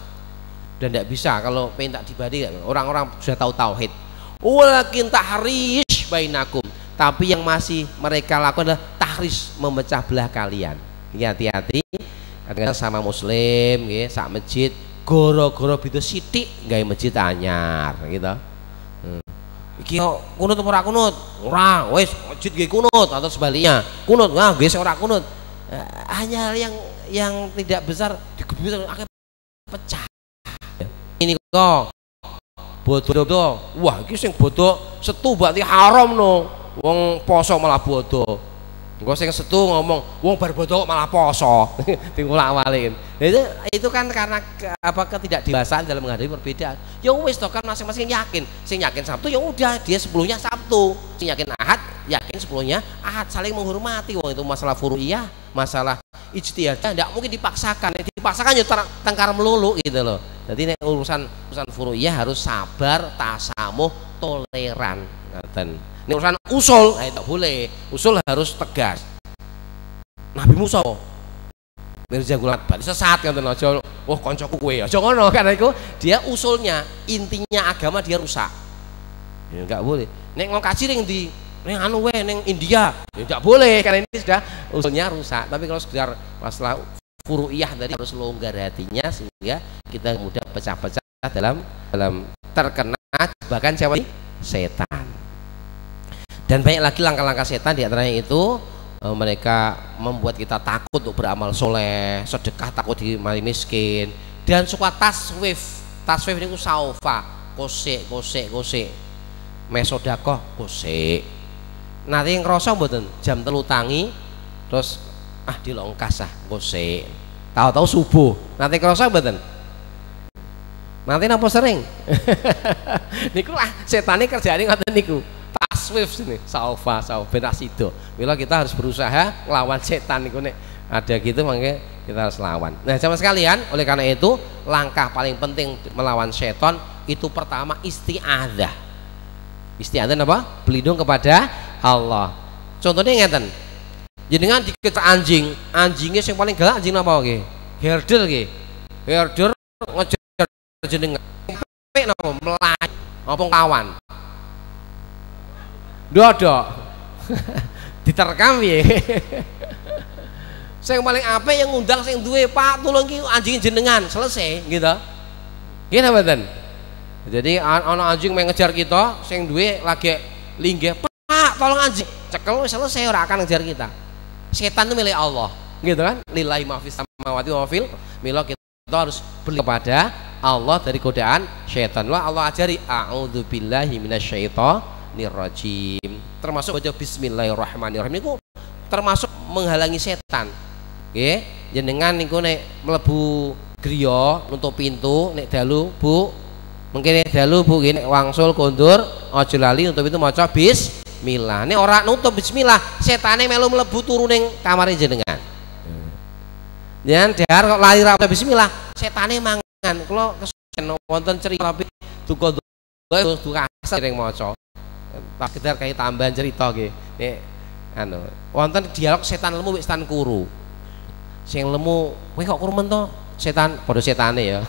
dan tidak bisa kalau pengen tak diibadi orang-orang sudah tahu tauhid. Walakin tahrish bainakum, tapi yang masih mereka lakukan adalah tahrish, memecah belah kalian. Hati-hati kadang-kadang sama muslim nggih sak masjid goro-goro beda sithik gawe masjid anyar gitu. Iki kunut ora kunut? Ora, wis masjid nggih kunut, atau sebaliknya. Kunut, nah nggih ora kunut. Hanya yang tidak besar digebus akhirnya pecah. Ini kok bodoh. Wah, iki sing bodoh setu berarti haram no. Wong poso malah bodoh. Engko sing setu ngomong wong bar bodoh malah poso. Diulak-walikin. Itu kan karena ketidakdewasaan dalam menghadapi perbedaan. Ya wis toh kan masing-masing yakin. Sing yakin Sabtu ya udah dia sebelumnya Sabtu. Sing yakin Ahad yakin sebelumnya Ahad, saling menghormati. Wong itu masalah furu'iyah, masalah ijtihad tidak mungkin dipaksakan. Dipaksakan ya tengkar melulu gitu loh. Jadi nek urusan furu'iyah harus sabar, tasamuh, toleran. Ini urusan usul, tidak boleh. Usul harus tegas. Nabi Musa Mirza Ghulam Ahmad sesat kan aja, wah koncoku kowe aja ngono, karena itu dia usulnya, intinya agama dia rusak. Ya enggak boleh. Nek ngomong kaji ning ndi? Ning anu wae ning India. Ya enggak boleh karena ini sudah usulnya rusak. Tapi kalau sekedar masalah furu'iyah tadi harus longgar hatinya sehingga kita mudah pecah-pecah dalam terkena bahkan siapa ini? Setan. Dan banyak lagi langkah-langkah setan, di antaranya itu mereka membuat kita takut untuk beramal soleh, sedekah takut dimari miskin, dan suka taswif. Taswif ini saufa, kosek, mesodakoh, kosek. Nanti ngerasa mboten jam 3 tangi, terus dilongkas kosek. Tahu-tahu subuh, nanti ngerasa mboten. Nanti napa sering? Niku setane kerjane ngoten niku. Taswif sini, saufa benasido. Mila kita harus berusaha lawan setan niku nek ada gitu makanya kita harus lawan. Nah, jamaah sekalian, oleh karena itu langkah paling penting melawan setan itu pertama isti'adzah. Isti'adzah apa? Berlindung kepada Allah. Contohnya ngeten. Jenengan dikejar anjing, anjingnya yang paling galak anjing apa nggih? Herder nggih. Herder ngejar jenengan. Sampai napa? Melayu apa kawan. Dodok diterkam ya. Saya paling apa yang ngundang saya duwe Pak tolong ki anjing jenengan selesai gitu. Gitu mboten. Jadi ana anjing mengejar kita, sing duwe lagi linggih, Pak tolong anjing. Cekel selesai ora akan ngejar kita. Setan itu milik Allah, gitu kan? Lillahi ma fis samawati wa fil mila kita harus beli kepada Allah dari godaan setan. Allah ajari a'udzubillahi minasyaitonirrajim. Termasuk baca bismillahirrahmanirrahim niku termasuk menghalangi setan. Nggih, jenengan niku nek mlebu griya nutup pintu nek dalu Bu, mungkin nek dalu Bu nggih nek wangsul kondur aja lali nutup pintu maca bismillah. Nek ora nutup bismillah, setane melu mlebu turu ning kamare jenengan. Jangan dahar kok lali ra bismillah, setane mangan. Kula kesen wonten cerita tapi duka asal sering maca. Tak kedar kayak tambahan cerita nggih. Nek anu, wonten dialog setan lemu wis setan kuru. Sing lemu, kowe kok kuru men to? Setan padha setane ya.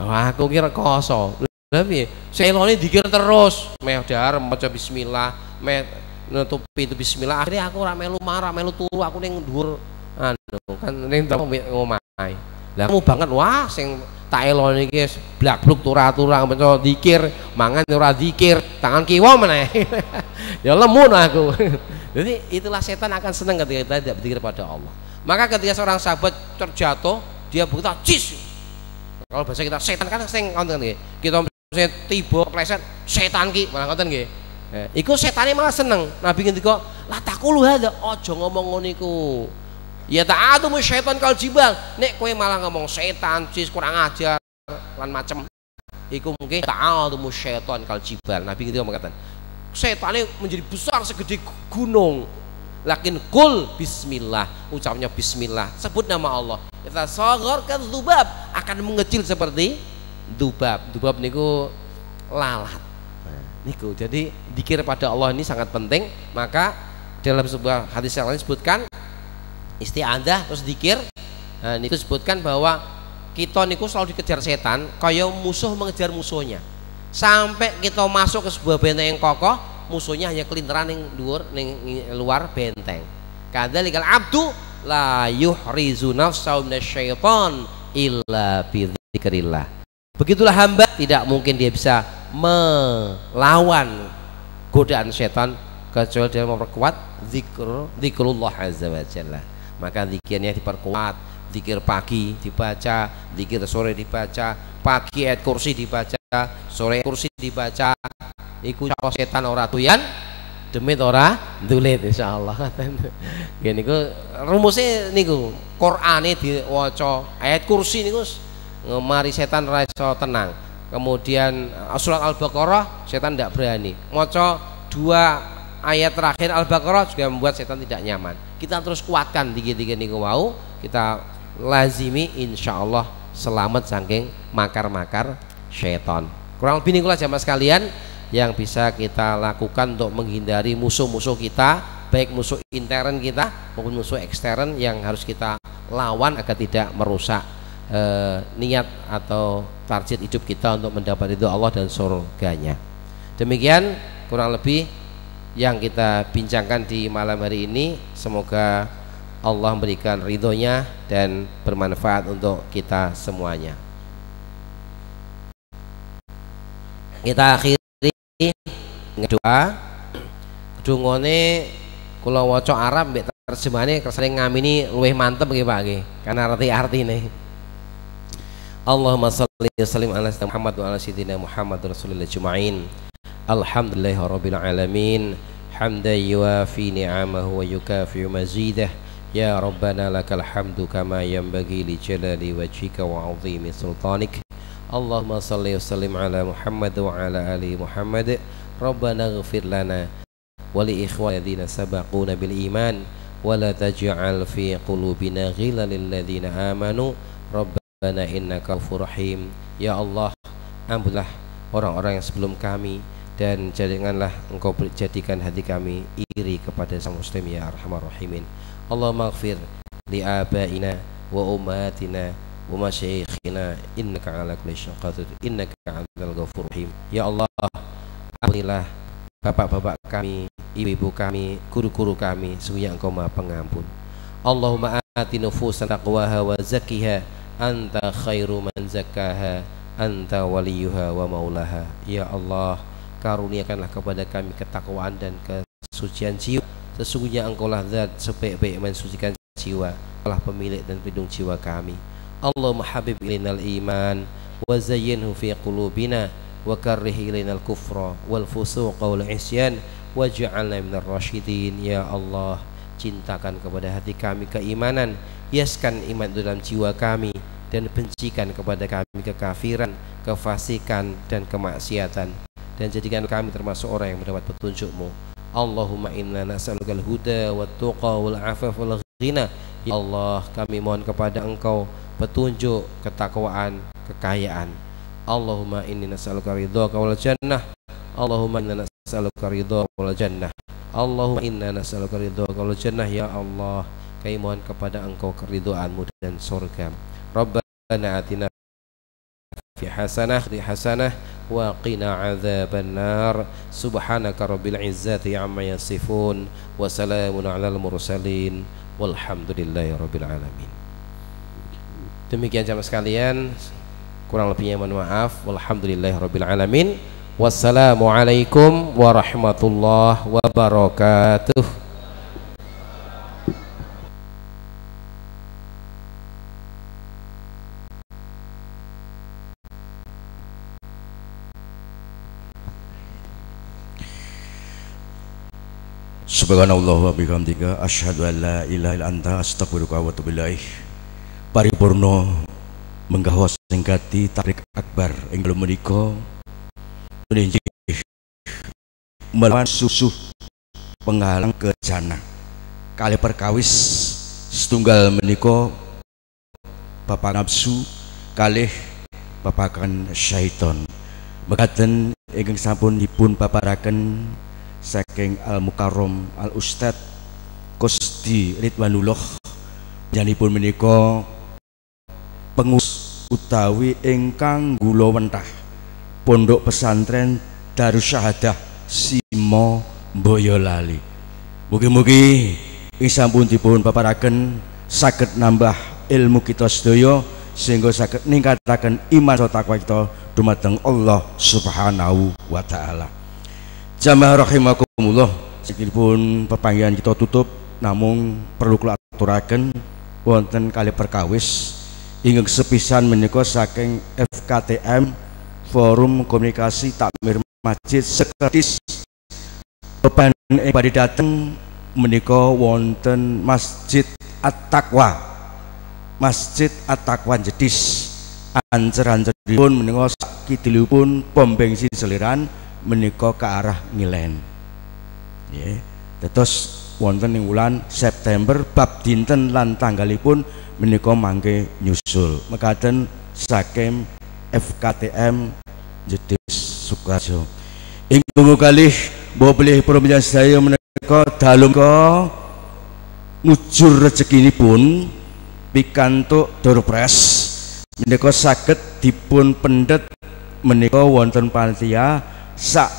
Wah, aku kira koso. Lha piye? Selone dikir terus, meh dahar maca bismillah, meh nutup pintu bismillah. Akhirnya aku ora melu marah, melu turu aku ning dhuwur anu kan ning omahe. Lah kamu banget wah sing tak elone iki blak-bluk turah-turah maca zikir, mangan ora zikir, tangan kiwa meneh. Ya lemu aku. Jadi itulah setan akan senang ketika kita tidak berzikir pada Allah. Maka ketika seorang sahabat terjatuh, dia berkata, "Cis." Kalau bahasa kita setan kan sing ngoten nggih. Kita tiba kleset setan ki, malah ngoten nggih. Iku setane malah seneng. Nabi ngendika, "La taqulu hadza." Aja ngomong ngono iku. Ya ta'atumu syaitan kal jibal. Nek kowe malah ngomong setan, cis kurang ajar lan macem. Iku mungkin ta'atumu syaitan kal jibal. Nabi gitu mengatakan, setane menjadi besar segede gunung. Lakin kul bismillah, ucapnya bismillah, sebut nama Allah. Kita saghar kan dzubab, akan mengecil seperti dzubab. Dzubab niku lalat. Niku. Jadi zikir pada Allah ini sangat penting. Maka dalam sebuah hadis yang lain disebutkan isti'adzah terus zikir. Nah, niku disebutkan bahwa kita niku selalu dikejar setan kaya musuh mengejar musuhnya. Sampai kita masuk ke sebuah benteng yang kokoh, musuhnya hanya kelinteran ning dhuwur ning luar benteng. Kadzalikal abdu la yuhrizu nafsahu minasyaiton illa bi dzikrillah. Begitulah hamba tidak mungkin dia bisa melawan godaan setan kecuali dia memperkuat zikrullah azza wa jalla. Maka zikirnya diperkuat, zikir pagi dibaca, zikir sore dibaca, pagi ayat kursi dibaca, sore kursi dibaca. Iku setan ora tuyan, demit ora ndulit insyaallah. Ngene niku rumusé niku, Qur'ane diwaca, ayat kursi niku mari setan ora iso tenang. Kemudian surat Al-Baqarah setan ndak berani. Maca 2 ayat terakhir Al-Baqarah juga membuat setan tidak nyaman. Kita terus kuatkan dikit-dikit niku mau, kita lazimi insyaallah selamat saking makar-makar syaitan. Kurang lebih niku lah jamaah sekalian yang bisa kita lakukan untuk menghindari musuh-musuh kita, baik musuh intern kita maupun musuh ekstern yang harus kita lawan agar tidak merusak niat atau target hidup kita untuk mendapat ridho Allah dan surganya. Demikian kurang lebih yang kita bincangkan di malam hari ini. Semoga Allah memberikan ridhonya dan bermanfaat untuk kita semuanya. Kita akhiri doa. Dungane kula waca Arab mbek terjemahane kersane ngamini luwih mantep nggih Pak nggih, karena arti-artine. Allahumma shalli wa sallim ala sayyidina Muhammad wa ala sayyidina Muhammad rasulillah ajma'in. Alhamdulillahirabbil alamin. Hamdan yuwafi ni'amahu wa yukafi mazidah. Ya Rabbana lakal hamdu kama yanbaghi li jalali wajhika wa 'azimi sultanik. Allahumma shalli wa sallim ala Muhammad wa ala ali Muhammad. Rabbana ighfir lana wa li ikhwanina alladziina sabaquna bil iman wa la taj'al fi qulubina ghillan lil ladziina amanu Rabbana innaka ghafurur rahim. Ya Allah, ampunilah orang-orang yang sebelum kami dan janganlah engkau jadikan hati kami iri kepada sang muslim ya arhamar rahimin. Allahumma ighfir li abaina wa ummatina wa masyayikhina innaka ala kulli syai'in qadir innaka antal ghafurur rahim. Ya Allah, ampunilah bapak-bapak kami, ibu-ibu kami, guru-guru kami, sesungguhnya engkau maha pengampun. Allahumma ati nufusan taqwaha wa zakkiha anta khairu man zakkaha anta waliyuha wa maulaha. Ya Allah, karuniakanlah kepada kami ketakwaan dan kesucian jiwa. Sesungguhnya engkaulah zat sebaik-baik mensucikan jiwa, Allah pemilik dan pelindung jiwa kami. Allahumma habib ilainal iman wa zayyinhu fi qulubina wa karrih ilainal kufra wal fusuqa wal isyan waj'alna minar rasyidin. Ya Allah, cintakan kepada hati kami keimanan, hiaskan iman dalam jiwa kami, dan bencikan kepada kami kekafiran, kefasikan dan kemaksiatan, dan jadikan kami termasuk orang yang mendapat petunjuk-Mu. Allahumma inna nas'alukal huda wat tuqa wal afaf wal ghina. Ya Allah, kami mohon kepada Engkau petunjuk, ketakwaan, kekayaan. Allahumma inni nas'aluka ridhaka wal jannah. Allahumma inna nas'aluka ridhaka wal jannah. Allahumma inna nas'aluka ridhaka wal jannah. Ya Allah, kami mohon kepada Engkau keridhaan-Mu dan surga. Rabbana atina fi hasanah wa qina adzaban nar. Subhanaka rabbil izzati amma yasifun wa salamun alal mursalin walhamdulillahi rabbil alamin. Demikian jamaah sekalian, kurang lebihnya mohon maaf. Walhamdulillahi rabbil alamin. Wassalamualaikum warahmatullahi wabarakatuh. Subhanallah wa bihamdika asyhadu an la ilaha illa anta astaghfiruka wa atubu ilaik. Paripurna menggawa singkati tarik akbar ing dalem menika inggih melawan susuh penghalang kejana kali perkawis setunggal menika bapak nafsu kalih babakan syaiton. Mekaten ingkang sampun dipun paparaken saking Al Mukarrom Al Ustad Kusdi Ridwanullah panjenenganipun menika pengurus utawi ingkang gula wentah Pondok Pesantren Darussyahadah Simo Boyolali. Mugi-mugi ing sampun dipun paparaken saged nambah ilmu kita sedaya sehingga saged ningkataken iman serta takwa kita dumateng Allah Subhanahu wa taala. Jamaah rahimakumullah, sakipun pepanggihan kita tutup, namung perlu kula aturaken wonten kalih perkawis ingkang sepisan menika saking FKTM Forum Komunikasi Takmir Masjid Sekretaris beban badhe dateng menika wonten Masjid At-Taqwa. Masjid At-Taqwa Jedis ancer-anceripun menika sakidilipun pom bensin Seliran menika ke arah Ngilen. Nggih. Dados wonten ing wulan September bab dinten lan tanggalipun menika mangke nyusul. Mekaten saking FKTM Jedis Sukarjo. Ingkang kalih mbok bilih para sedaya menika dalu menika ngujur rezekinipun pikantuk Doorpress menika saged dipun pendet menika wonten panitia sak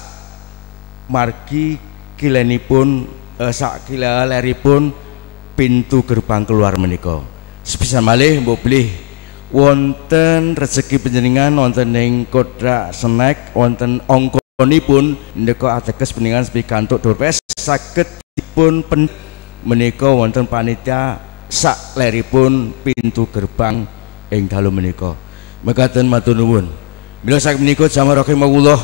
margi kilenipun sak kileripun pintu gerbang keluar menika. Sepisan malih mbok bilih wonten rezeki panjenengan wonten ing Kodak Snack wonten angkonipun menika ateges panjenengan pikantuk Doorpress saged dipun pendet menika wonten panitia sak leripun pintu gerbang ing dalu menika. Mekaten matur nuwun. Mila saking menika jamaah rahimakumullah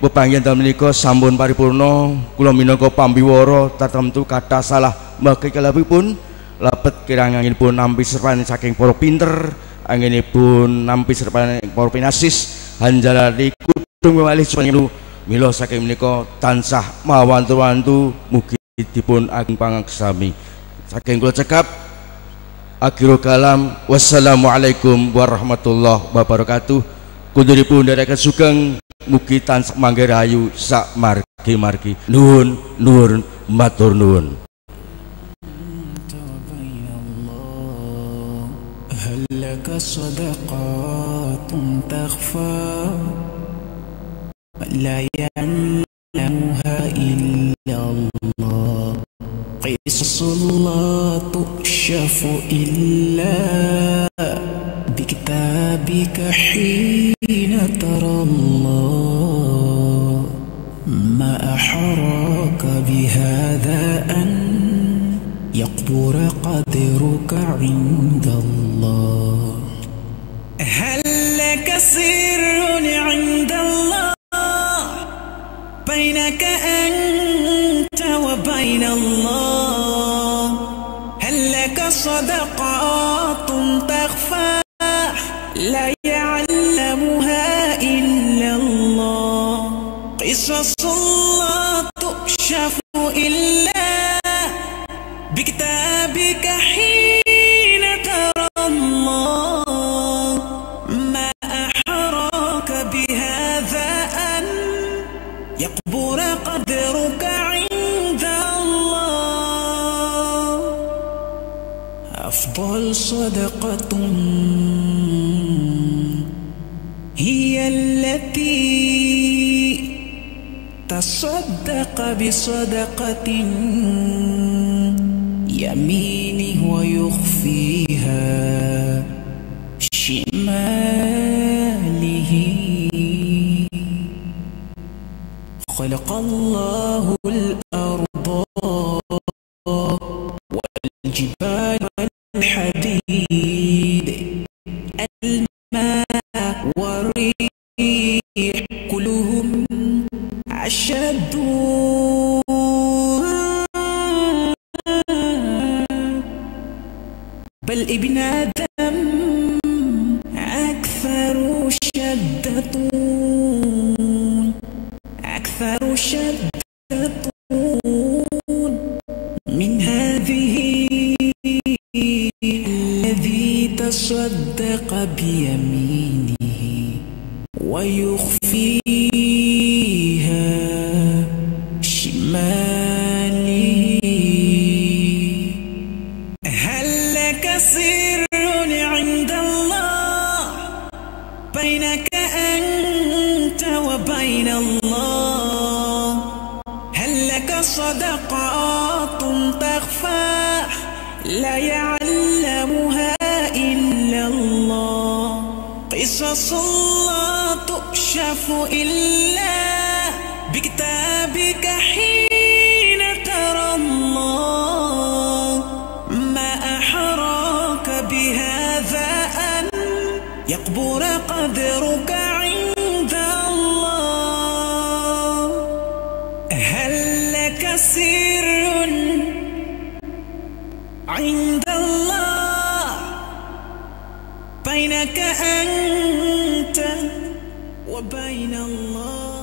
pepanggihan dalem menika sampun paripurna. Kula minangka pambiwara tatemtu kathah salah mangke kalebipun lapet kiranganipun nampi serpaning saking para pinter, anginipun nampi serpaning para pinasis, hanjalari kudung malih suwenu. Mila saking menika tansah mawantu-wantu mugi dipun ageng pangaksami. Saking kula cekap akhirul kalam, wassalamualaikum warahmatullahi wabarakatuh. Kuduripun nderekaken sugeng mugi tansah mangke rahayu sak margi-margi. Nuwun nuwun matur nuwun. هل لك صدقات تخفى لا يعلمها إلا الله قصص لا تكشف إلا بكتابك حين ترى الله ما أحراك بهذا أن يقبر قدرك عند الله هل لك سر عند الله بينك أنت وبين الله هل لك صدقات تخفى لا يعلمها إلا الله قصص لا تكشف إلا بكتابك حين ترى الله ما أحراك بهذا أن يقبر قدرك عند الله أفضل صدقة هي التي تصدق بصدقة يمينه ويخفيها شماله خلق الله الأرض والجبال والحديد الماء والريح كلهم أشد بل ابن آدم أكثر شدة من هذه الذي تصدق بيمينه ويخفيها شماله هل لك سر عند الله بينك أنت وبين الله هل لك صدقات تخفى لا يعلمها إلا الله قصص لا تكشف إلا بكتابك حين ترى الله ما أحراك بهذا أن يقبر قدرك عند الله هل لك سر عند الله بينك أنت وبين الله